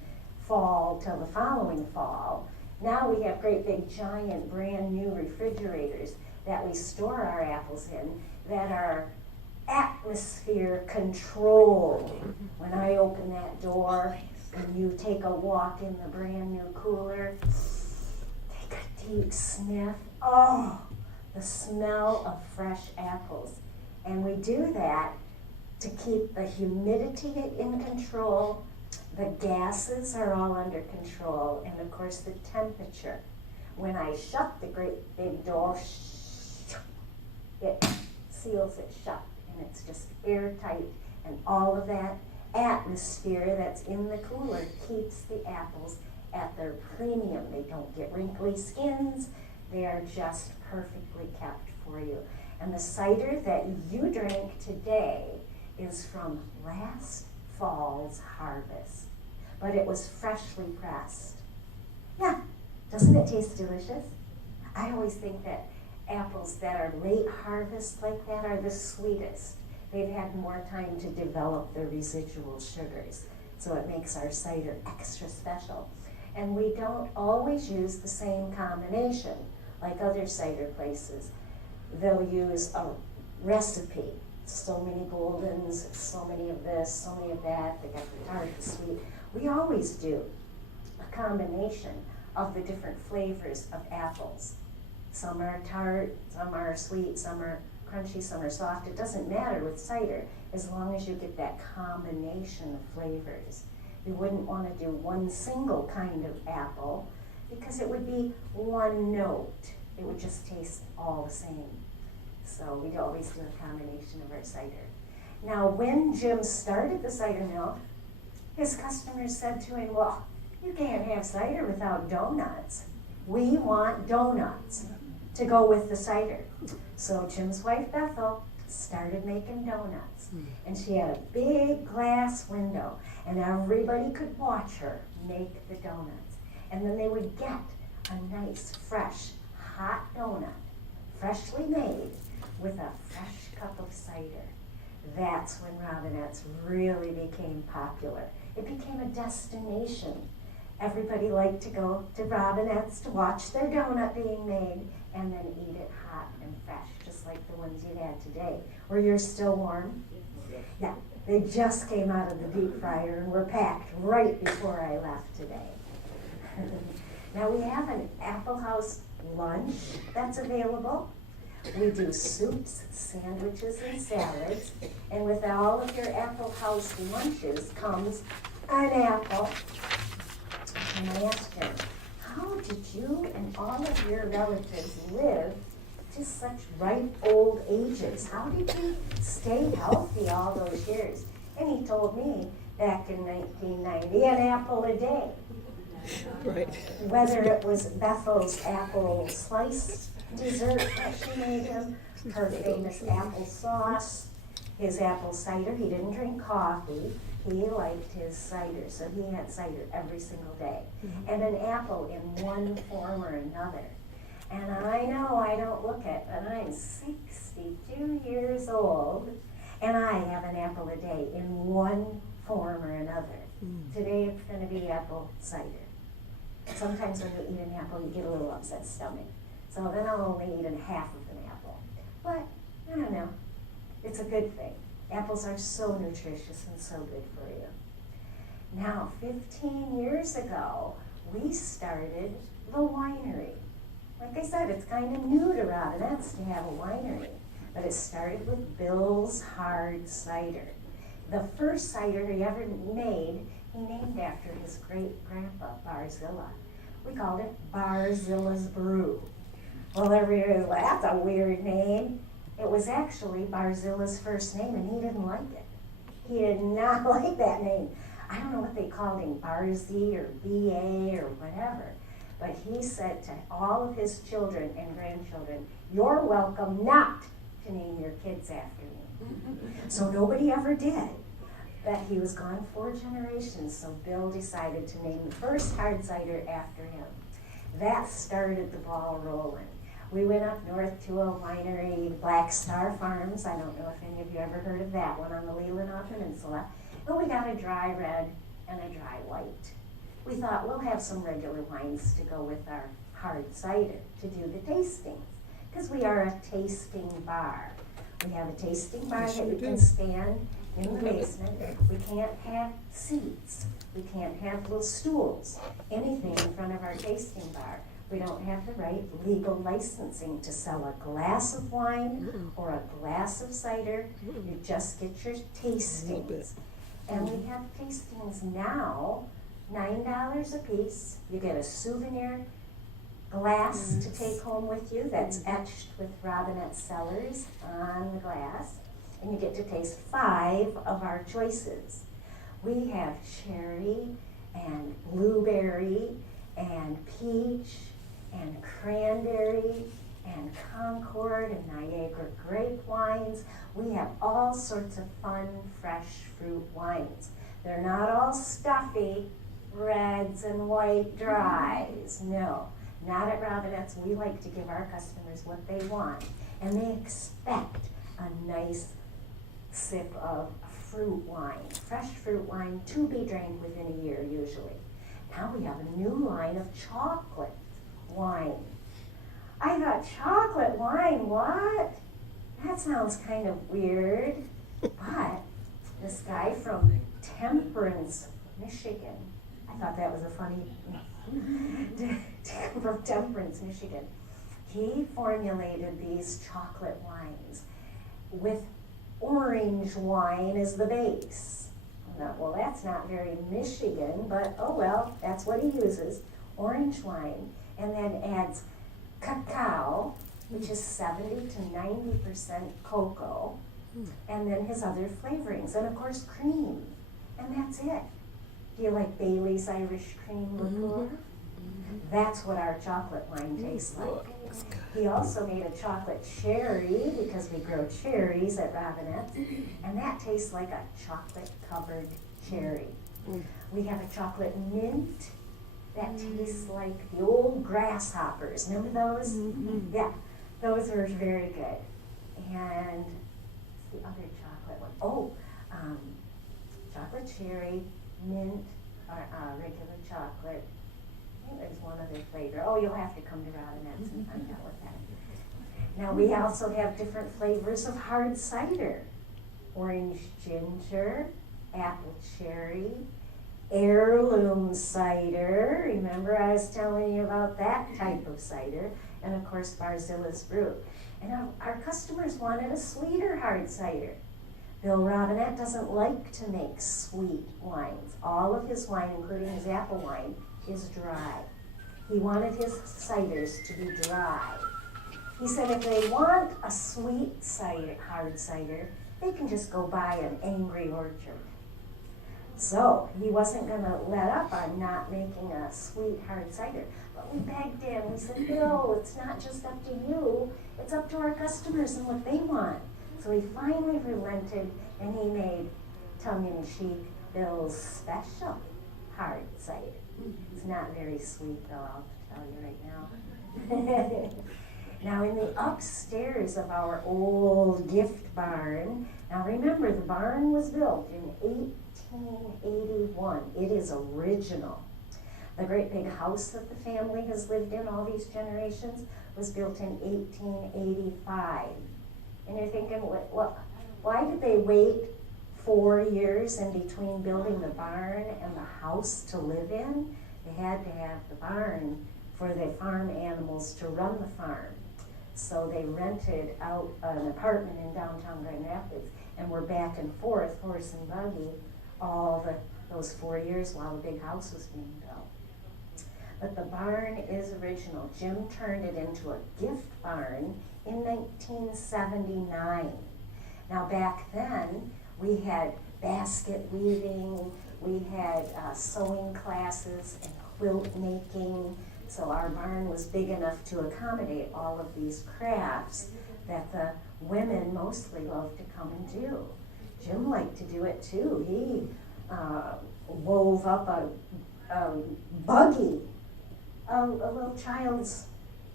fall till the following fall. Now we have great big giant brand new refrigerators that we store our apples in that are atmosphere controlled. When I open that door and you take a walk in the brand new cooler, take a deep sniff. Oh, the smell of fresh apples. And we do that to keep the humidity in control. The gases are all under control, and of course the temperature. When I shut the great big door, it seals it shut, and it's just airtight, and all of that atmosphere that's in the cooler keeps the apples at their premium. They don't get wrinkly skins. They are just perfectly kept for you. And the cider that you drink today is from last fall's harvest, but it was freshly pressed. Yeah, doesn't it taste delicious? I always think that apples that are late harvest like that are the sweetest. They've had more time to develop their residual sugars. So it makes our cider extra special. And we don't always use the same combination like other cider places. They'll use a recipe. So many Goldens, so many of this, so many of that. They got the tart, the sweet. We always do a combination of the different flavors of apples. Some are tart, some are sweet, some are crunchy, some are soft. It doesn't matter with cider as long as you get that combination of flavors. You wouldn't want to do one single kind of apple because it would be one note. It would just taste all the same. So we'd always do a combination of our cider. Now, when Jim started the cider mill, his customers said to him, well, you can't have cider without donuts. We want donuts to go with the cider. So Jim's wife, Bethel, started making donuts. And she had a big glass window, and everybody could watch her make the donuts. And then they would get a nice, fresh, hot donut, freshly made, with a fresh cup of cider. That's when Robinette's really became popular. It became a destination. Everybody liked to go to Robinette's to watch their donut being made and then eat it hot and fresh, just like the ones you had today. Were yours still warm? Yeah, they just came out of the deep fryer and were packed right before I left today. Now we have an Apple House lunch that's available. We do soups, sandwiches, and salads. And with all of your Apple House lunches comes an apple. And I asked her, how did you and all of your relatives live to such ripe old ages? How did you stay healthy all those years? And he told me back in 1990, an apple a day. Right. Whether it was Bethel's apple slice dessert that she made him, her famous apple sauce, his apple cider. He didn't drink coffee. He liked his cider, so he had cider every single day. And an apple in one form or another. And I know I don't look it, but I'm 62 years old, and I have an apple a day in one form or another. Today it's going to be apple cider. Sometimes when you eat an apple, you get a little upset stomach. So then I'll only eat half of an apple. But, I don't know, it's a good thing. Apples are so nutritious and so good for you. Now, 15 years ago, we started the winery. Like I said, it's kind of new to Robinette's to have a winery, but it started with Bill's Hard Cider. The first cider he ever made, he named after his great-grandpa, Barzilla. We called it Barzilla's Brew. Well, everybody was like, that's a weird name. It was actually Barzilla's first name, and he didn't like it. He did not like that name. I don't know what they called him, Barzy or B.A. or whatever. But he said to all of his children and grandchildren, you're welcome not to name your kids after me. So nobody ever did. But he was gone 4 generations, so Bill decided to name the first hard cider after him. That started the ball rolling. We went up north to a winery, Black Star Farms. I don't know if any of you ever heard of that one on the Leelanau Peninsula. And we got a dry red and a dry white. We thought we'll have some regular wines to go with our hard cider to do the tastings, because we are a tasting bar. We have a tasting bar that you can stand in the basement. We can't have seats. We can't have little stools, anything in front of our tasting bar. We don't have the right legal licensing to sell a glass of wine or a glass of cider. You just get your tastings. And we have tastings now, $9 a piece. You get a souvenir glass to take home with you that's etched with Robinette Cellars on the glass. And you get to taste 5 of our choices. We have cherry and blueberry and peach and cranberry and Concord and Niagara grape wines. We have all sorts of fun, fresh fruit wines. They're not all stuffy reds and white dries. No, not at Robinette's. We like to give our customers what they want, and they expect a nice sip of fruit wine, fresh fruit wine to be drank within a year usually. Now we have a new line of chocolate wine. I thought, chocolate wine, what? That sounds kind of weird. But this guy from Temperance, Michigan, I thought that was a funny, from Temperance, Michigan, he formulated these chocolate wines with orange wine as the base. I thought, well, that's not very Michigan, but oh well, that's what he uses, orange wine, and then adds cacao, which is 70 to 90% cocoa, and then his other flavorings, and of course cream, and that's it. Do you like Bailey's Irish Cream liqueur? That's what our chocolate wine tastes like. He also made a chocolate cherry, because we grow cherries at Robinette, and that tastes like a chocolate-covered cherry. We have a chocolate mint that tastes like the old grasshoppers. Remember those? Yeah, those are very good. And the other chocolate one. Oh, chocolate cherry, mint, regular chocolate. I think there's one other flavor. Oh, you'll have to come to Robinette's and find out what that is. Now we also have different flavors of hard cider. Orange ginger, apple cherry, heirloom cider. Remember I was telling you about that type of cider. And of course Barzilla's Brew. And our customers wanted a sweeter hard cider. Bill Robinette doesn't like to make sweet wines. All of his wine, including his apple wine, is dry. He wanted his ciders to be dry. He said if they want a sweet cider, hard cider, they can just go buy an Angry Orchard. So he wasn't going to let up on not making a sweet hard cider. But we begged him. We said, Bill, it's not just up to you. It's up to our customers and what they want. So he finally relented, and he made, tongue-in-cheek, Bill's special hard cider. It's not very sweet, though, I'll tell you right now. Now, in the upstairs of our old gift barn, now remember, the barn was built in 1881. It is original. The great big house that the family has lived in all these generations was built in 1885. And you're thinking, well, why did they wait 4 years in between building the barn and the house to live in? They had to have the barn for the farm animals to run the farm. So they rented out an apartment in downtown Grand Rapids and were back and forth, horse and buggy, all those 4 years while the big house was being built. But the barn is original. Jim turned it into a gift barn in 1979. Now back then, we had basket weaving, we had sewing classes and quilt making. So our barn was big enough to accommodate all of these crafts that the women mostly loved to come and do. Jim liked to do it too. He wove up a buggy, a little child's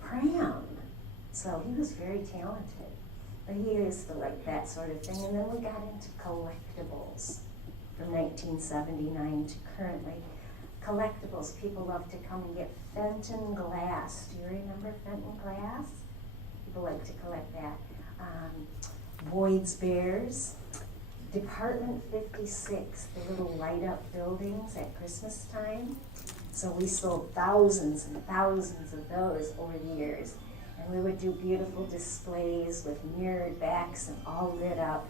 pram. So he was very talented. But he used to like that sort of thing. And then we got into collectibles from 1979 to currently. Collectibles, people love to come and get Fenton glass. Do you remember Fenton glass? People like to collect that. Boyd's Bears, Department 56, the little light up buildings at Christmas time. So we sold thousands and thousands of those over the years. And we would do beautiful displays with mirrored backs and all lit up.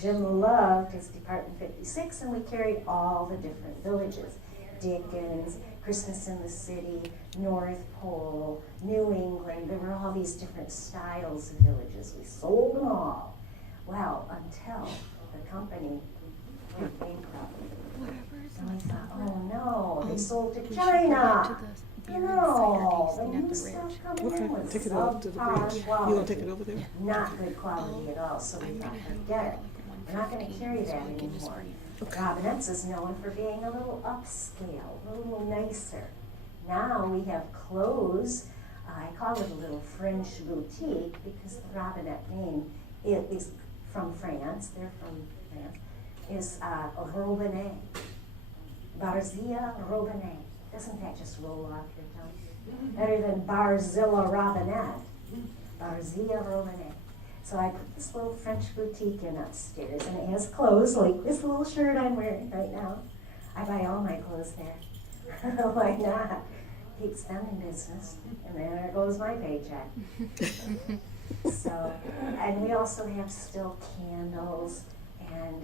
Jim loved his Department 56, and we carried all the different villages. Dickens, Christmas in the City, North Pole, New England. There were all these different styles of villages. We sold them all. Well, until the company went bankrupt. And we thought, oh no, they sold to China. No, the new stuff coming in was subpar quality. Not good quality at all, so we thought, forget it. We're not going to carry that anymore. Robinette's is known for being a little upscale, a little nicer. Now we have clothes. I call it a little French boutique because the Robinette name is from France. They're from France. is Robinette. Barzilla Robinette. Doesn't that just roll off your tongue? Better than Barzilla Robinette. Barzilla Robinette. So I put this little French boutique in upstairs, and it has clothes like this little shirt I'm wearing right now. I buy all my clothes there. Why not? Keeps them in business, and then there goes my paycheck. So, and we also have still candles and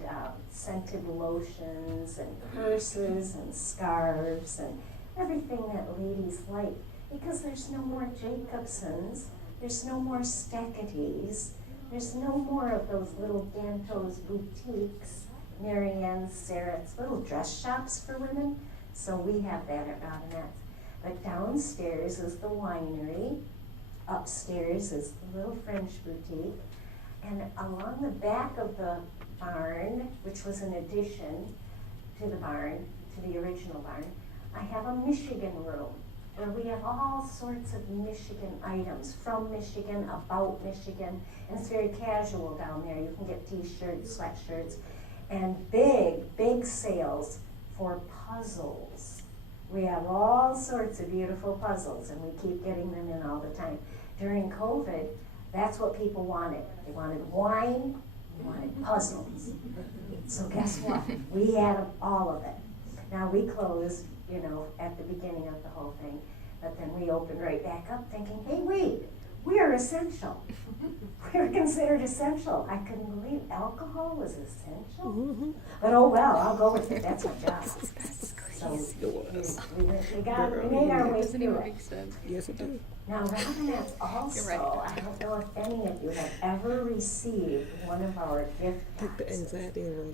scented lotions and purses and scarves and everything that ladies like, because there's no more Jacobsons, there's no more Stacketies, there's no more of those little Gantos boutiques, Marianne, Sarah's, little dress shops for women. So we have that at Robinette's. But downstairs is the winery, upstairs is the little French boutique, and along the back of the barn, which was an addition to the barn, to the original barn, I have a Michigan room where we have all sorts of Michigan items from Michigan, about Michigan, and it's very casual down there. You can get t-shirts, sweatshirts, and big sales for puzzles. We have all sorts of beautiful puzzles, and we keep getting them in all the time. During COVID, that's what people wanted. They wanted wine, they wanted puzzles. So guess what? We had all of it. Now we closed, at the beginning of the whole thing, but then we opened right back up thinking, hey, wait, we are essential. We're considered essential. I couldn't believe alcohol was essential. But oh well, I'll go with it. That's my job. So we made our way through it. Yes, it did. Now, Robinette's also, I don't know if any of you have ever received one of our gift boxes.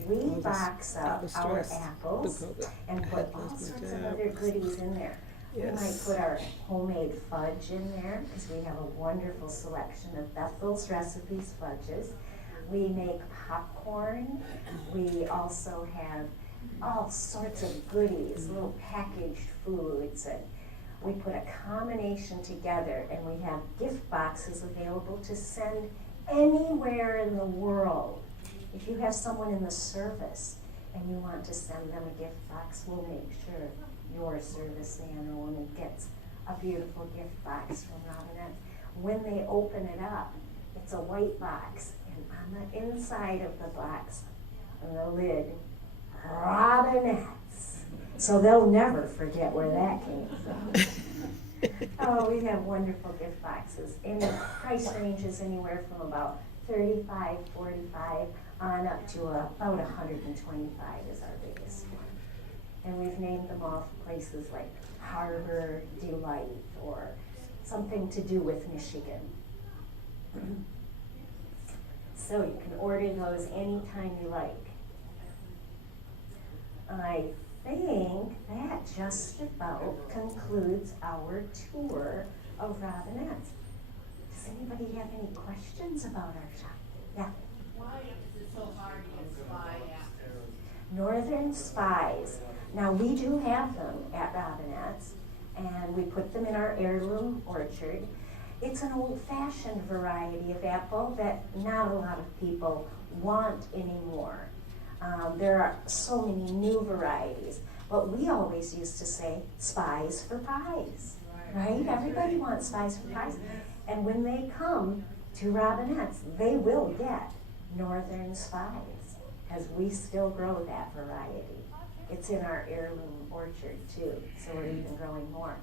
We box up our apples and put all sorts of other goodies in there. We might put our homemade fudge in there, because we have a wonderful selection of Bethel's Recipes fudges. We make popcorn. We also have all sorts of goodies, little packaged foods, and we put a combination together, and we have gift boxes available to send anywhere in the world. If you have someone in the service and you want to send them a gift box, we'll make sure your serviceman or woman gets a beautiful gift box from Robinette. When they open it up, it's a white box, and on the inside of the box, on the lid, Robinette's. So they'll never forget where that came from. Oh, we have wonderful gift boxes. And the price ranges anywhere from about $35, $45 on up to about $125 is our biggest one. And we've named them off places like Harbor Delight or something to do with Michigan. So you can order those anytime you like. I think that just about concludes our tour of Robinette's. Does anybody have any questions about our shop? Yeah? Why is it so hard to get spy apples? Northern Spies. Now we do have them at Robinette's, and we put them in our heirloom orchard. It's an old-fashioned variety of apple that not a lot of people want anymore. There are so many new varieties, but we always used to say spies for pies, right? Everybody wants spies for pies. And when they come to Robinette's, they will get Northern Spies, because we still grow that variety. It's in our heirloom orchard too, so we're even growing more.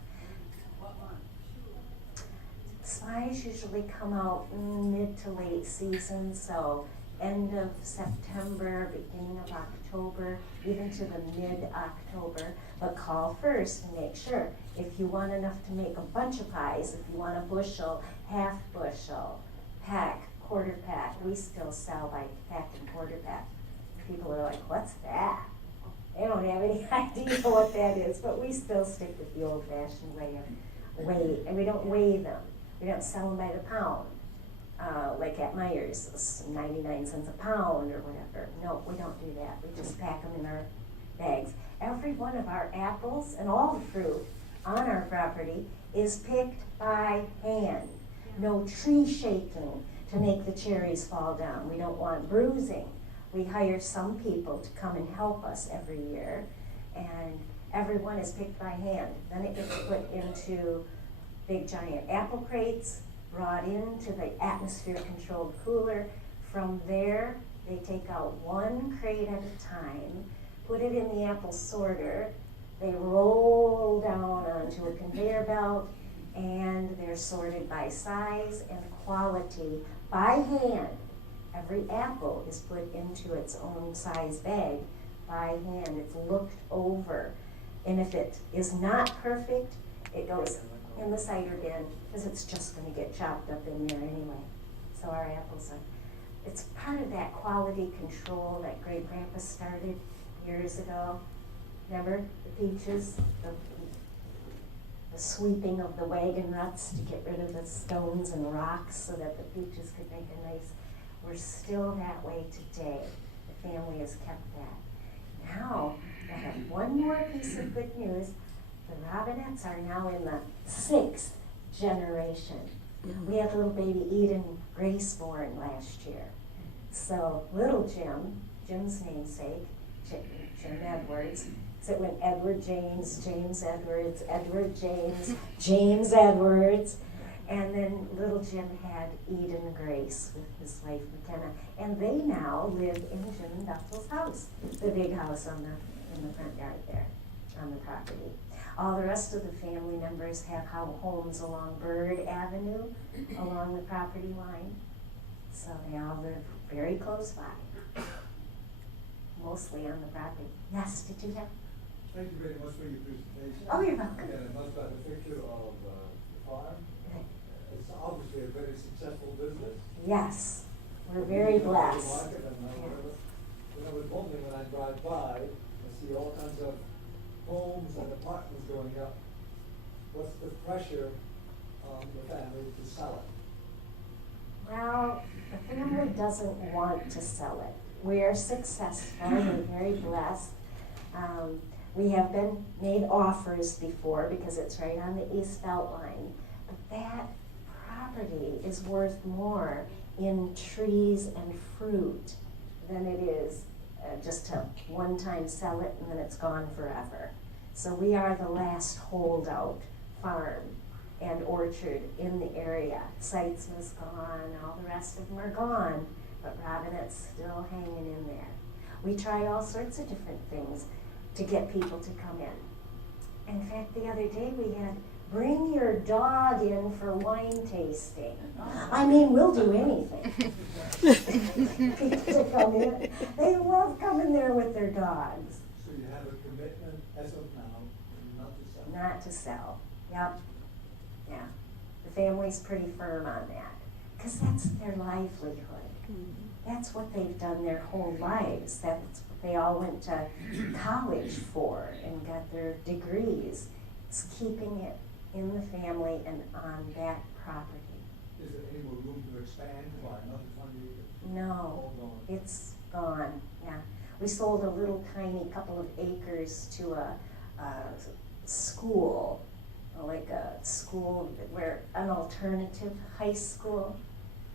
Spies usually come out mid to late season, so end of September, beginning of October, even to the mid-October. But call first and make sure. If you want enough to make a bunch of pies, if you want a bushel, half bushel, pack, quarter pack, we still sell by pack and quarter pack. People are like, what's that? They don't have any idea what that is, but we still stick with the old-fashioned way of weigh, and we don't weigh them. We don't sell them by the pound. Like at Meijer's, it's 99 cents a pound or whatever. No, we don't do that. We just pack them in our bags. Every one of our apples and all the fruit on our property is picked by hand. No tree shaking to make the cherries fall down. We don't want bruising We hire some people to come and help us every year, and everyone is picked by hand. Then it gets put into big giant apple crates, brought into the atmosphere-controlled cooler. From there, they take out one crate at a time, put it in the apple sorter, they roll down onto a conveyor belt, and they're sorted by size and quality by hand. Every apple is put into its own size bag by hand. It's looked over. And if it is not perfect, it goes in the cider bin, because it's just going to get chopped up in there anyway. So our apples are, it's part of that quality control that Great Grandpa started years ago. Remember the peaches, the sweeping of the wagon ruts to get rid of the stones and rocks so that the peaches could make a nice. We're still that way today. The family has kept that. Now, I have one more piece of good news. The Robinettes are now in the 6th generation. We had little baby Eden Grace born last year. So little Jim's namesake, Jim Edwards, so it went Edward James, James Edwards, Edward James, James Edwards. And then little Jim had Eden Grace with his wife McKenna. And they now live in Jim and Bethel's house, the big house in the front yard there on the property. All the rest of the family members have homes along Bird Avenue, along the property line. So they all live very close by, mostly on the property. Yes, did you have? Thank you very much for your presentation. Oh, you're welcome. And I must have a picture of the farm. Okay. It's obviously a very successful business. Yes, we're very blessed. When I was wondering, when I drive by, I see all kinds of homes and apartments going up. What's the pressure on the family to sell it? Well, the family doesn't want to sell it. We are successful, we're very blessed. We have been made offers before because it's right on the East Belt line, but that property is worth more in trees and fruit than it is just to one-time sell it and then it's gone forever. So we are the last holdout farm and orchard in the area. Seitzman's gone, all the rest of them are gone, but Robinette's still hanging in there. We try all sorts of different things to get people to come in. In fact, the other day we had, bring your dog in for wine tasting. I mean, we'll do anything. People to come in. They love coming there with their dogs. So you have a commitment as of now not to sell? Not to sell, yep. Yeah, the family's pretty firm on that, because that's their livelihood. That's what they've done their whole lives. That's what they all went to college for and got their degrees. It's keeping it in the family and on that property. Is there any more room to expand by another 20 years? No, All gone. it's gone, yeah. We sold a little tiny couple of acres to a school, like a school where an alternative high school.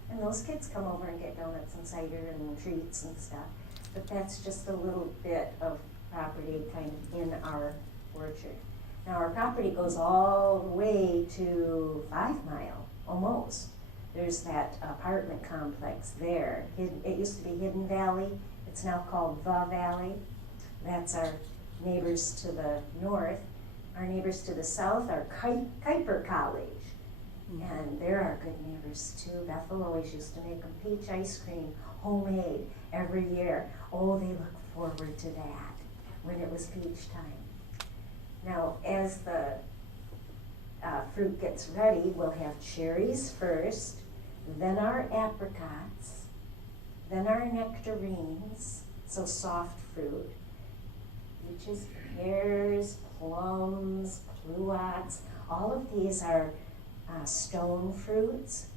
And those kids come over and get donuts and cider and treats and stuff. But that's just a little bit of property kind of in our orchard. Now our property goes all the way to 5 Mile, almost. There's that apartment complex there. It used to be Hidden Valley. It's now called The Valley. That's our neighbors to the north. Our neighbors to the south are Kuiper College. And they're our good neighbors too. Bethel always used to make them peach ice cream, homemade, every year. Oh, they look forward to that when it was peach time. Now, as the fruit gets ready, we'll have cherries first, then our apricots, then our nectarines, so soft fruit, peaches, pears, plums, pluots. All of these are stone fruits,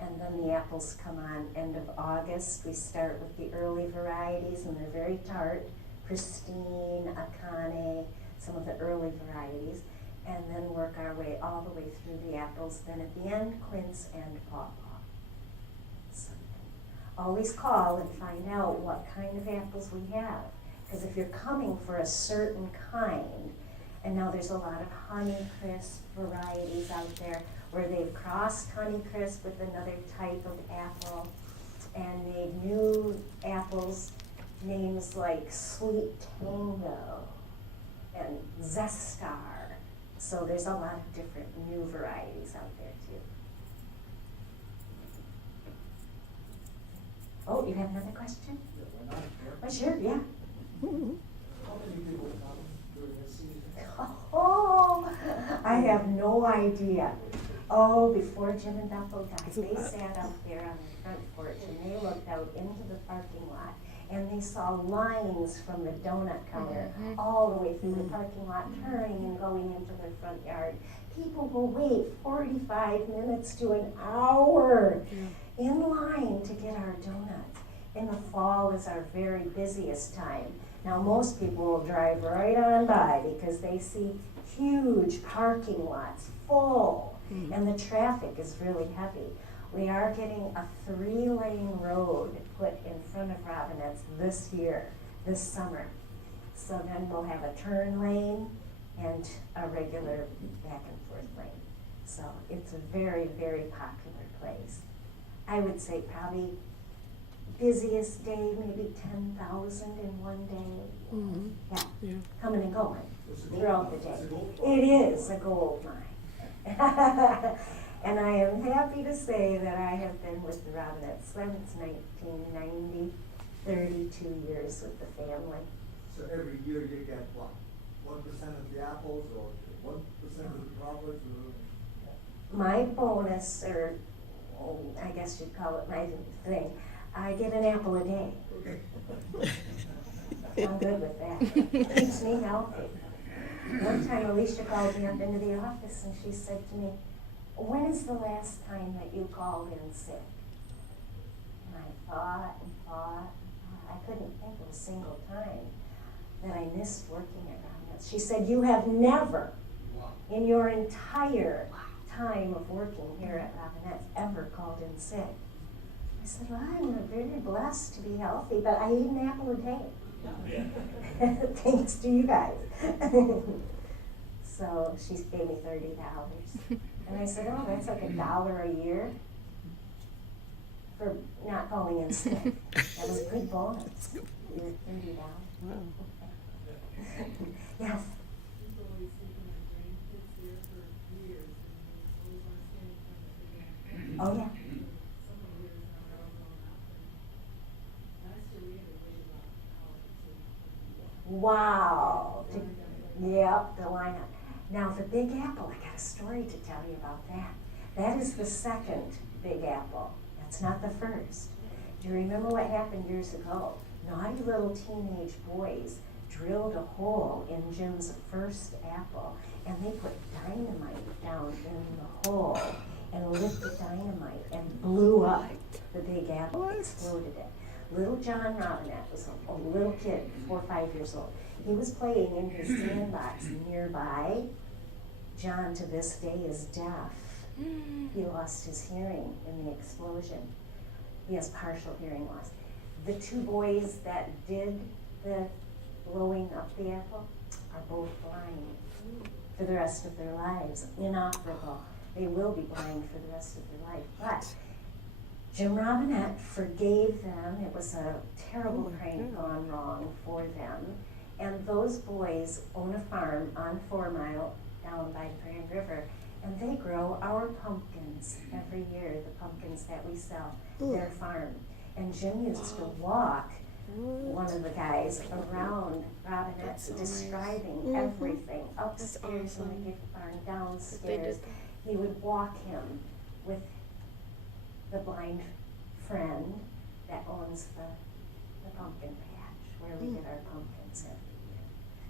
and then the apples come on end of August. We start with the early varieties, and they're very tart, Pristine, Akane, some of the early varieties, and then work our way all the way through the apples. Then at the end, quince and pawpaw. So, always call and find out what kind of apples we have. Because if you're coming for a certain kind, and now there's a lot of Honeycrisp varieties out there where they've crossed Honeycrisp with another type of apple and made new apples, names like Sweet Tango and Zestar. So there's a lot of different new varieties out there too. Oh, you have another question? Yeah, why not? Oh, sure, yeah. How many people come during the season? Oh, I have no idea. Oh, before Jim and Bethel died, they sat out there on the front porch and they looked out into the parking lot and they saw lines from the donut counter all the way through the parking lot, turning and going into their front yard. People will wait 45 minutes to an hour in line to get our donuts. In the fall is our very busiest time. Now most people will drive right on by because they see huge parking lots full and the traffic is really heavy. We are getting a 3-lane road put in front of Robinette's this year, this summer. So then we'll have a turn lane and a regular back and forth lane. So it's a very, very popular place. I would say probably busiest day, maybe 10,000 in one day. Yeah, coming and going throughout the day. It is a gold mine. And I am happy to say that I have been with the Robinettes since 1990, 32 years with the family. So every year you get what? 1% of the apples or 1% of the profits or? My bonus, or I guess you'd call it my thing, I get an apple a day. I'm good with that. Keeps me healthy. One time Alicia called me up into the office and she said to me, "When is the last time that you called in sick?" And I thought and thought. I couldn't think of a single time that I missed working at Robinette's. She said, "You have never, in your entire time of working here at Robinette's, ever called in sick." I said, "Well, I'm very blessed to be healthy, but I eat an apple a day." Thanks to you guys. So she gave me $30. And I said, "Oh, that's like $1 a year for not calling in sick." That was a good bonus. $30. Yes. Oh, yeah. Wow. Yep, the lineup. Now, the Big Apple, I got a story to tell you about that. That is the second Big Apple. That's not the first. Do you remember what happened years ago? Naughty little teenage boys drilled a hole in Jim's first apple, and they put dynamite down in the hole and lit the dynamite and blew up the Big Apple, exploded it. Little John Robinette was a little kid, 4 or 5 years old. He was playing in his sandbox nearby. John, to this day, is deaf. He lost his hearing in the explosion. He has partial hearing loss. The 2 boys that did the blowing up the apple are both blind for the rest of their lives, inoperable. They will be blind for the rest of their life. But Jim Robinette forgave them. It was a terrible crime gone wrong for them. And those boys own a farm on 4 Mile down by the Grand River, and they grow our pumpkins every year, the pumpkins that we sell, their farm. And Jim used to walk one of the guys around Robinette's, describing everything, upstairs in the gift barn, downstairs. He would walk him with the blind friend that owns the pumpkin patch where we get our pumpkins every year.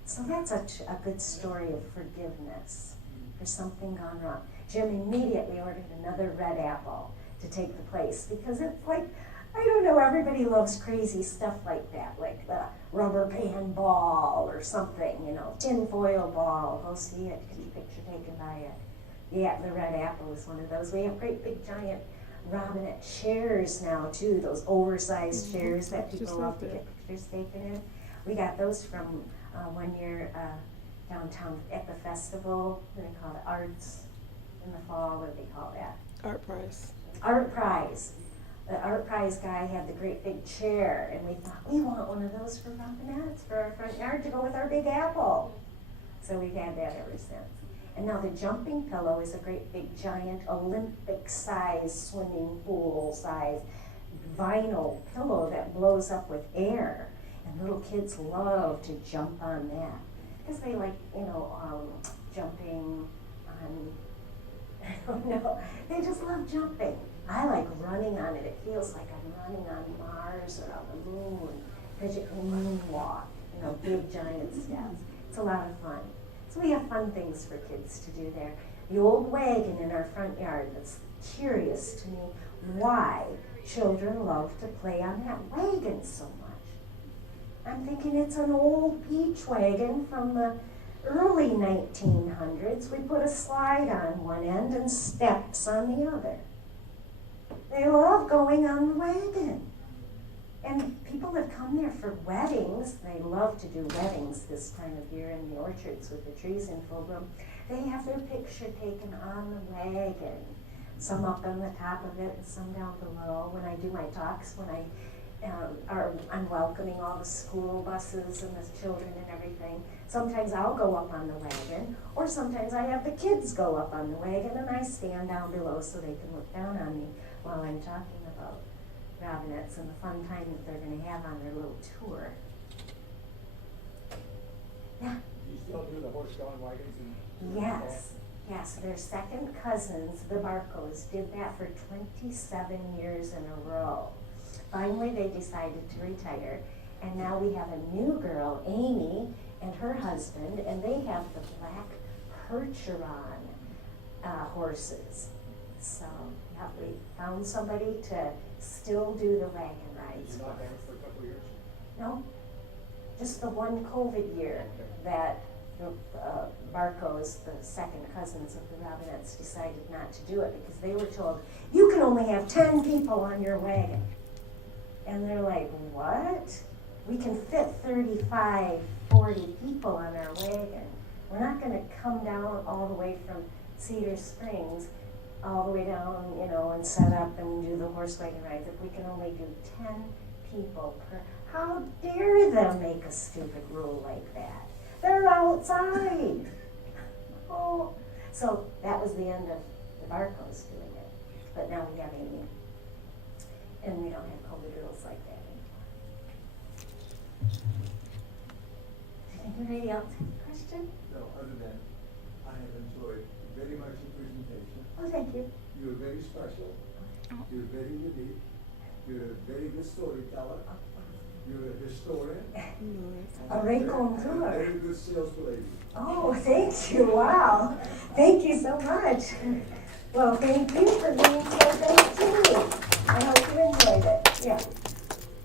So that's a good story of forgiveness for something gone wrong. Jim immediately ordered another red apple to take the place because it's like, I don't know, everybody loves crazy stuff like that, like the rubber band ball or something, you know, tinfoil ball. Go see it, get your picture taken by it. Yeah, the red apple is one of those. We have great big giant Robinette chairs now too, those oversized chairs that people love to get pictures taken in. We got those from one year downtown at the festival, what do they call it, arts in the fall, what do they call that? Art prize. Art prize. The art prize guy had the great big chair, and we thought, we want one of those for Robinette's, for our front yard to go with our big apple. So we've had that ever since. And now the jumping pillow is a great big giant Olympic size, swimming pool size vinyl pillow that blows up with air. And little kids love to jump on that because they like, jumping on, I don't know, they just love jumping. I like running on it. It feels like I'm running on Mars or on the moon because you can moonwalk, big giant steps. It's a lot of fun. So we have fun things for kids to do there. The old wagon in our front yard, that's curious to me why children love to play on that wagon so much. I'm thinking it's an old peach wagon from the early 1900s. We put a slide on one end and steps on the other. They love going on the wagon. And people that come there for weddings, they love to do weddings this time of year in the orchards with the trees in full bloom. They have their picture taken on the wagon. Some up on the top of it and some down below. When I do my talks, I'm welcoming all the school buses and the children and everything. Sometimes I'll go up on the wagon, or sometimes I have the kids go up on the wagon and I stand down below so they can look down on me while I'm talking about Robinette's and the fun time that they're going to have on their little tour. Yeah. You still do the horse-drawn wagons? Yes, their second cousins, the Barcos, did that for 27 years in a row. Finally, they decided to retire, and now we have a new girl, Amy, and her husband, and they have the black Percheron horses. So, yeah, we found somebody to still do the wagon rides. Did you not have it for a couple of years? No, just the one COVID year that the Barcos, the second cousins of the Robinettes, decided not to do it because they were told, you can only have 10 people on your wagon. And they're like, what? We can fit 35, 40 people on our wagon. We're not going to come down all the way from Cedar Springs, all the way down, and set up and do the horse wagon rides if we can only do 10 people per. How dare them make a stupid rule like that? They're outside. Oh, so that was the end of the Barcos doing it. But now we have Amy. And we don't have COVID rules like that anymore. Anybody else have a question? No, other than I have enjoyed very much your presentation. Oh, thank you. You're very special. You're very unique. You're a very good storyteller. You're a historian. A raconteur. A very good sales lady. Oh, thank you. Wow. Thank you so much. Well, thank you for being so nice to me. I hope you enjoyed it. Yeah.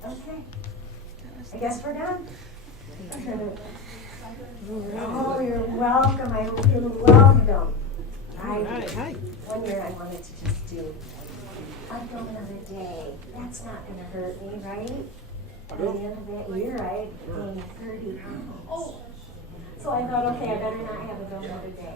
Okay. I guess we're done. Oh, you're welcome. I hope you loved them. One year I wanted to just do, I'd go another day. That's not going to hurt me, right? At the end of that year, I gained 30 pounds. So I thought, okay, I better not have to go another day.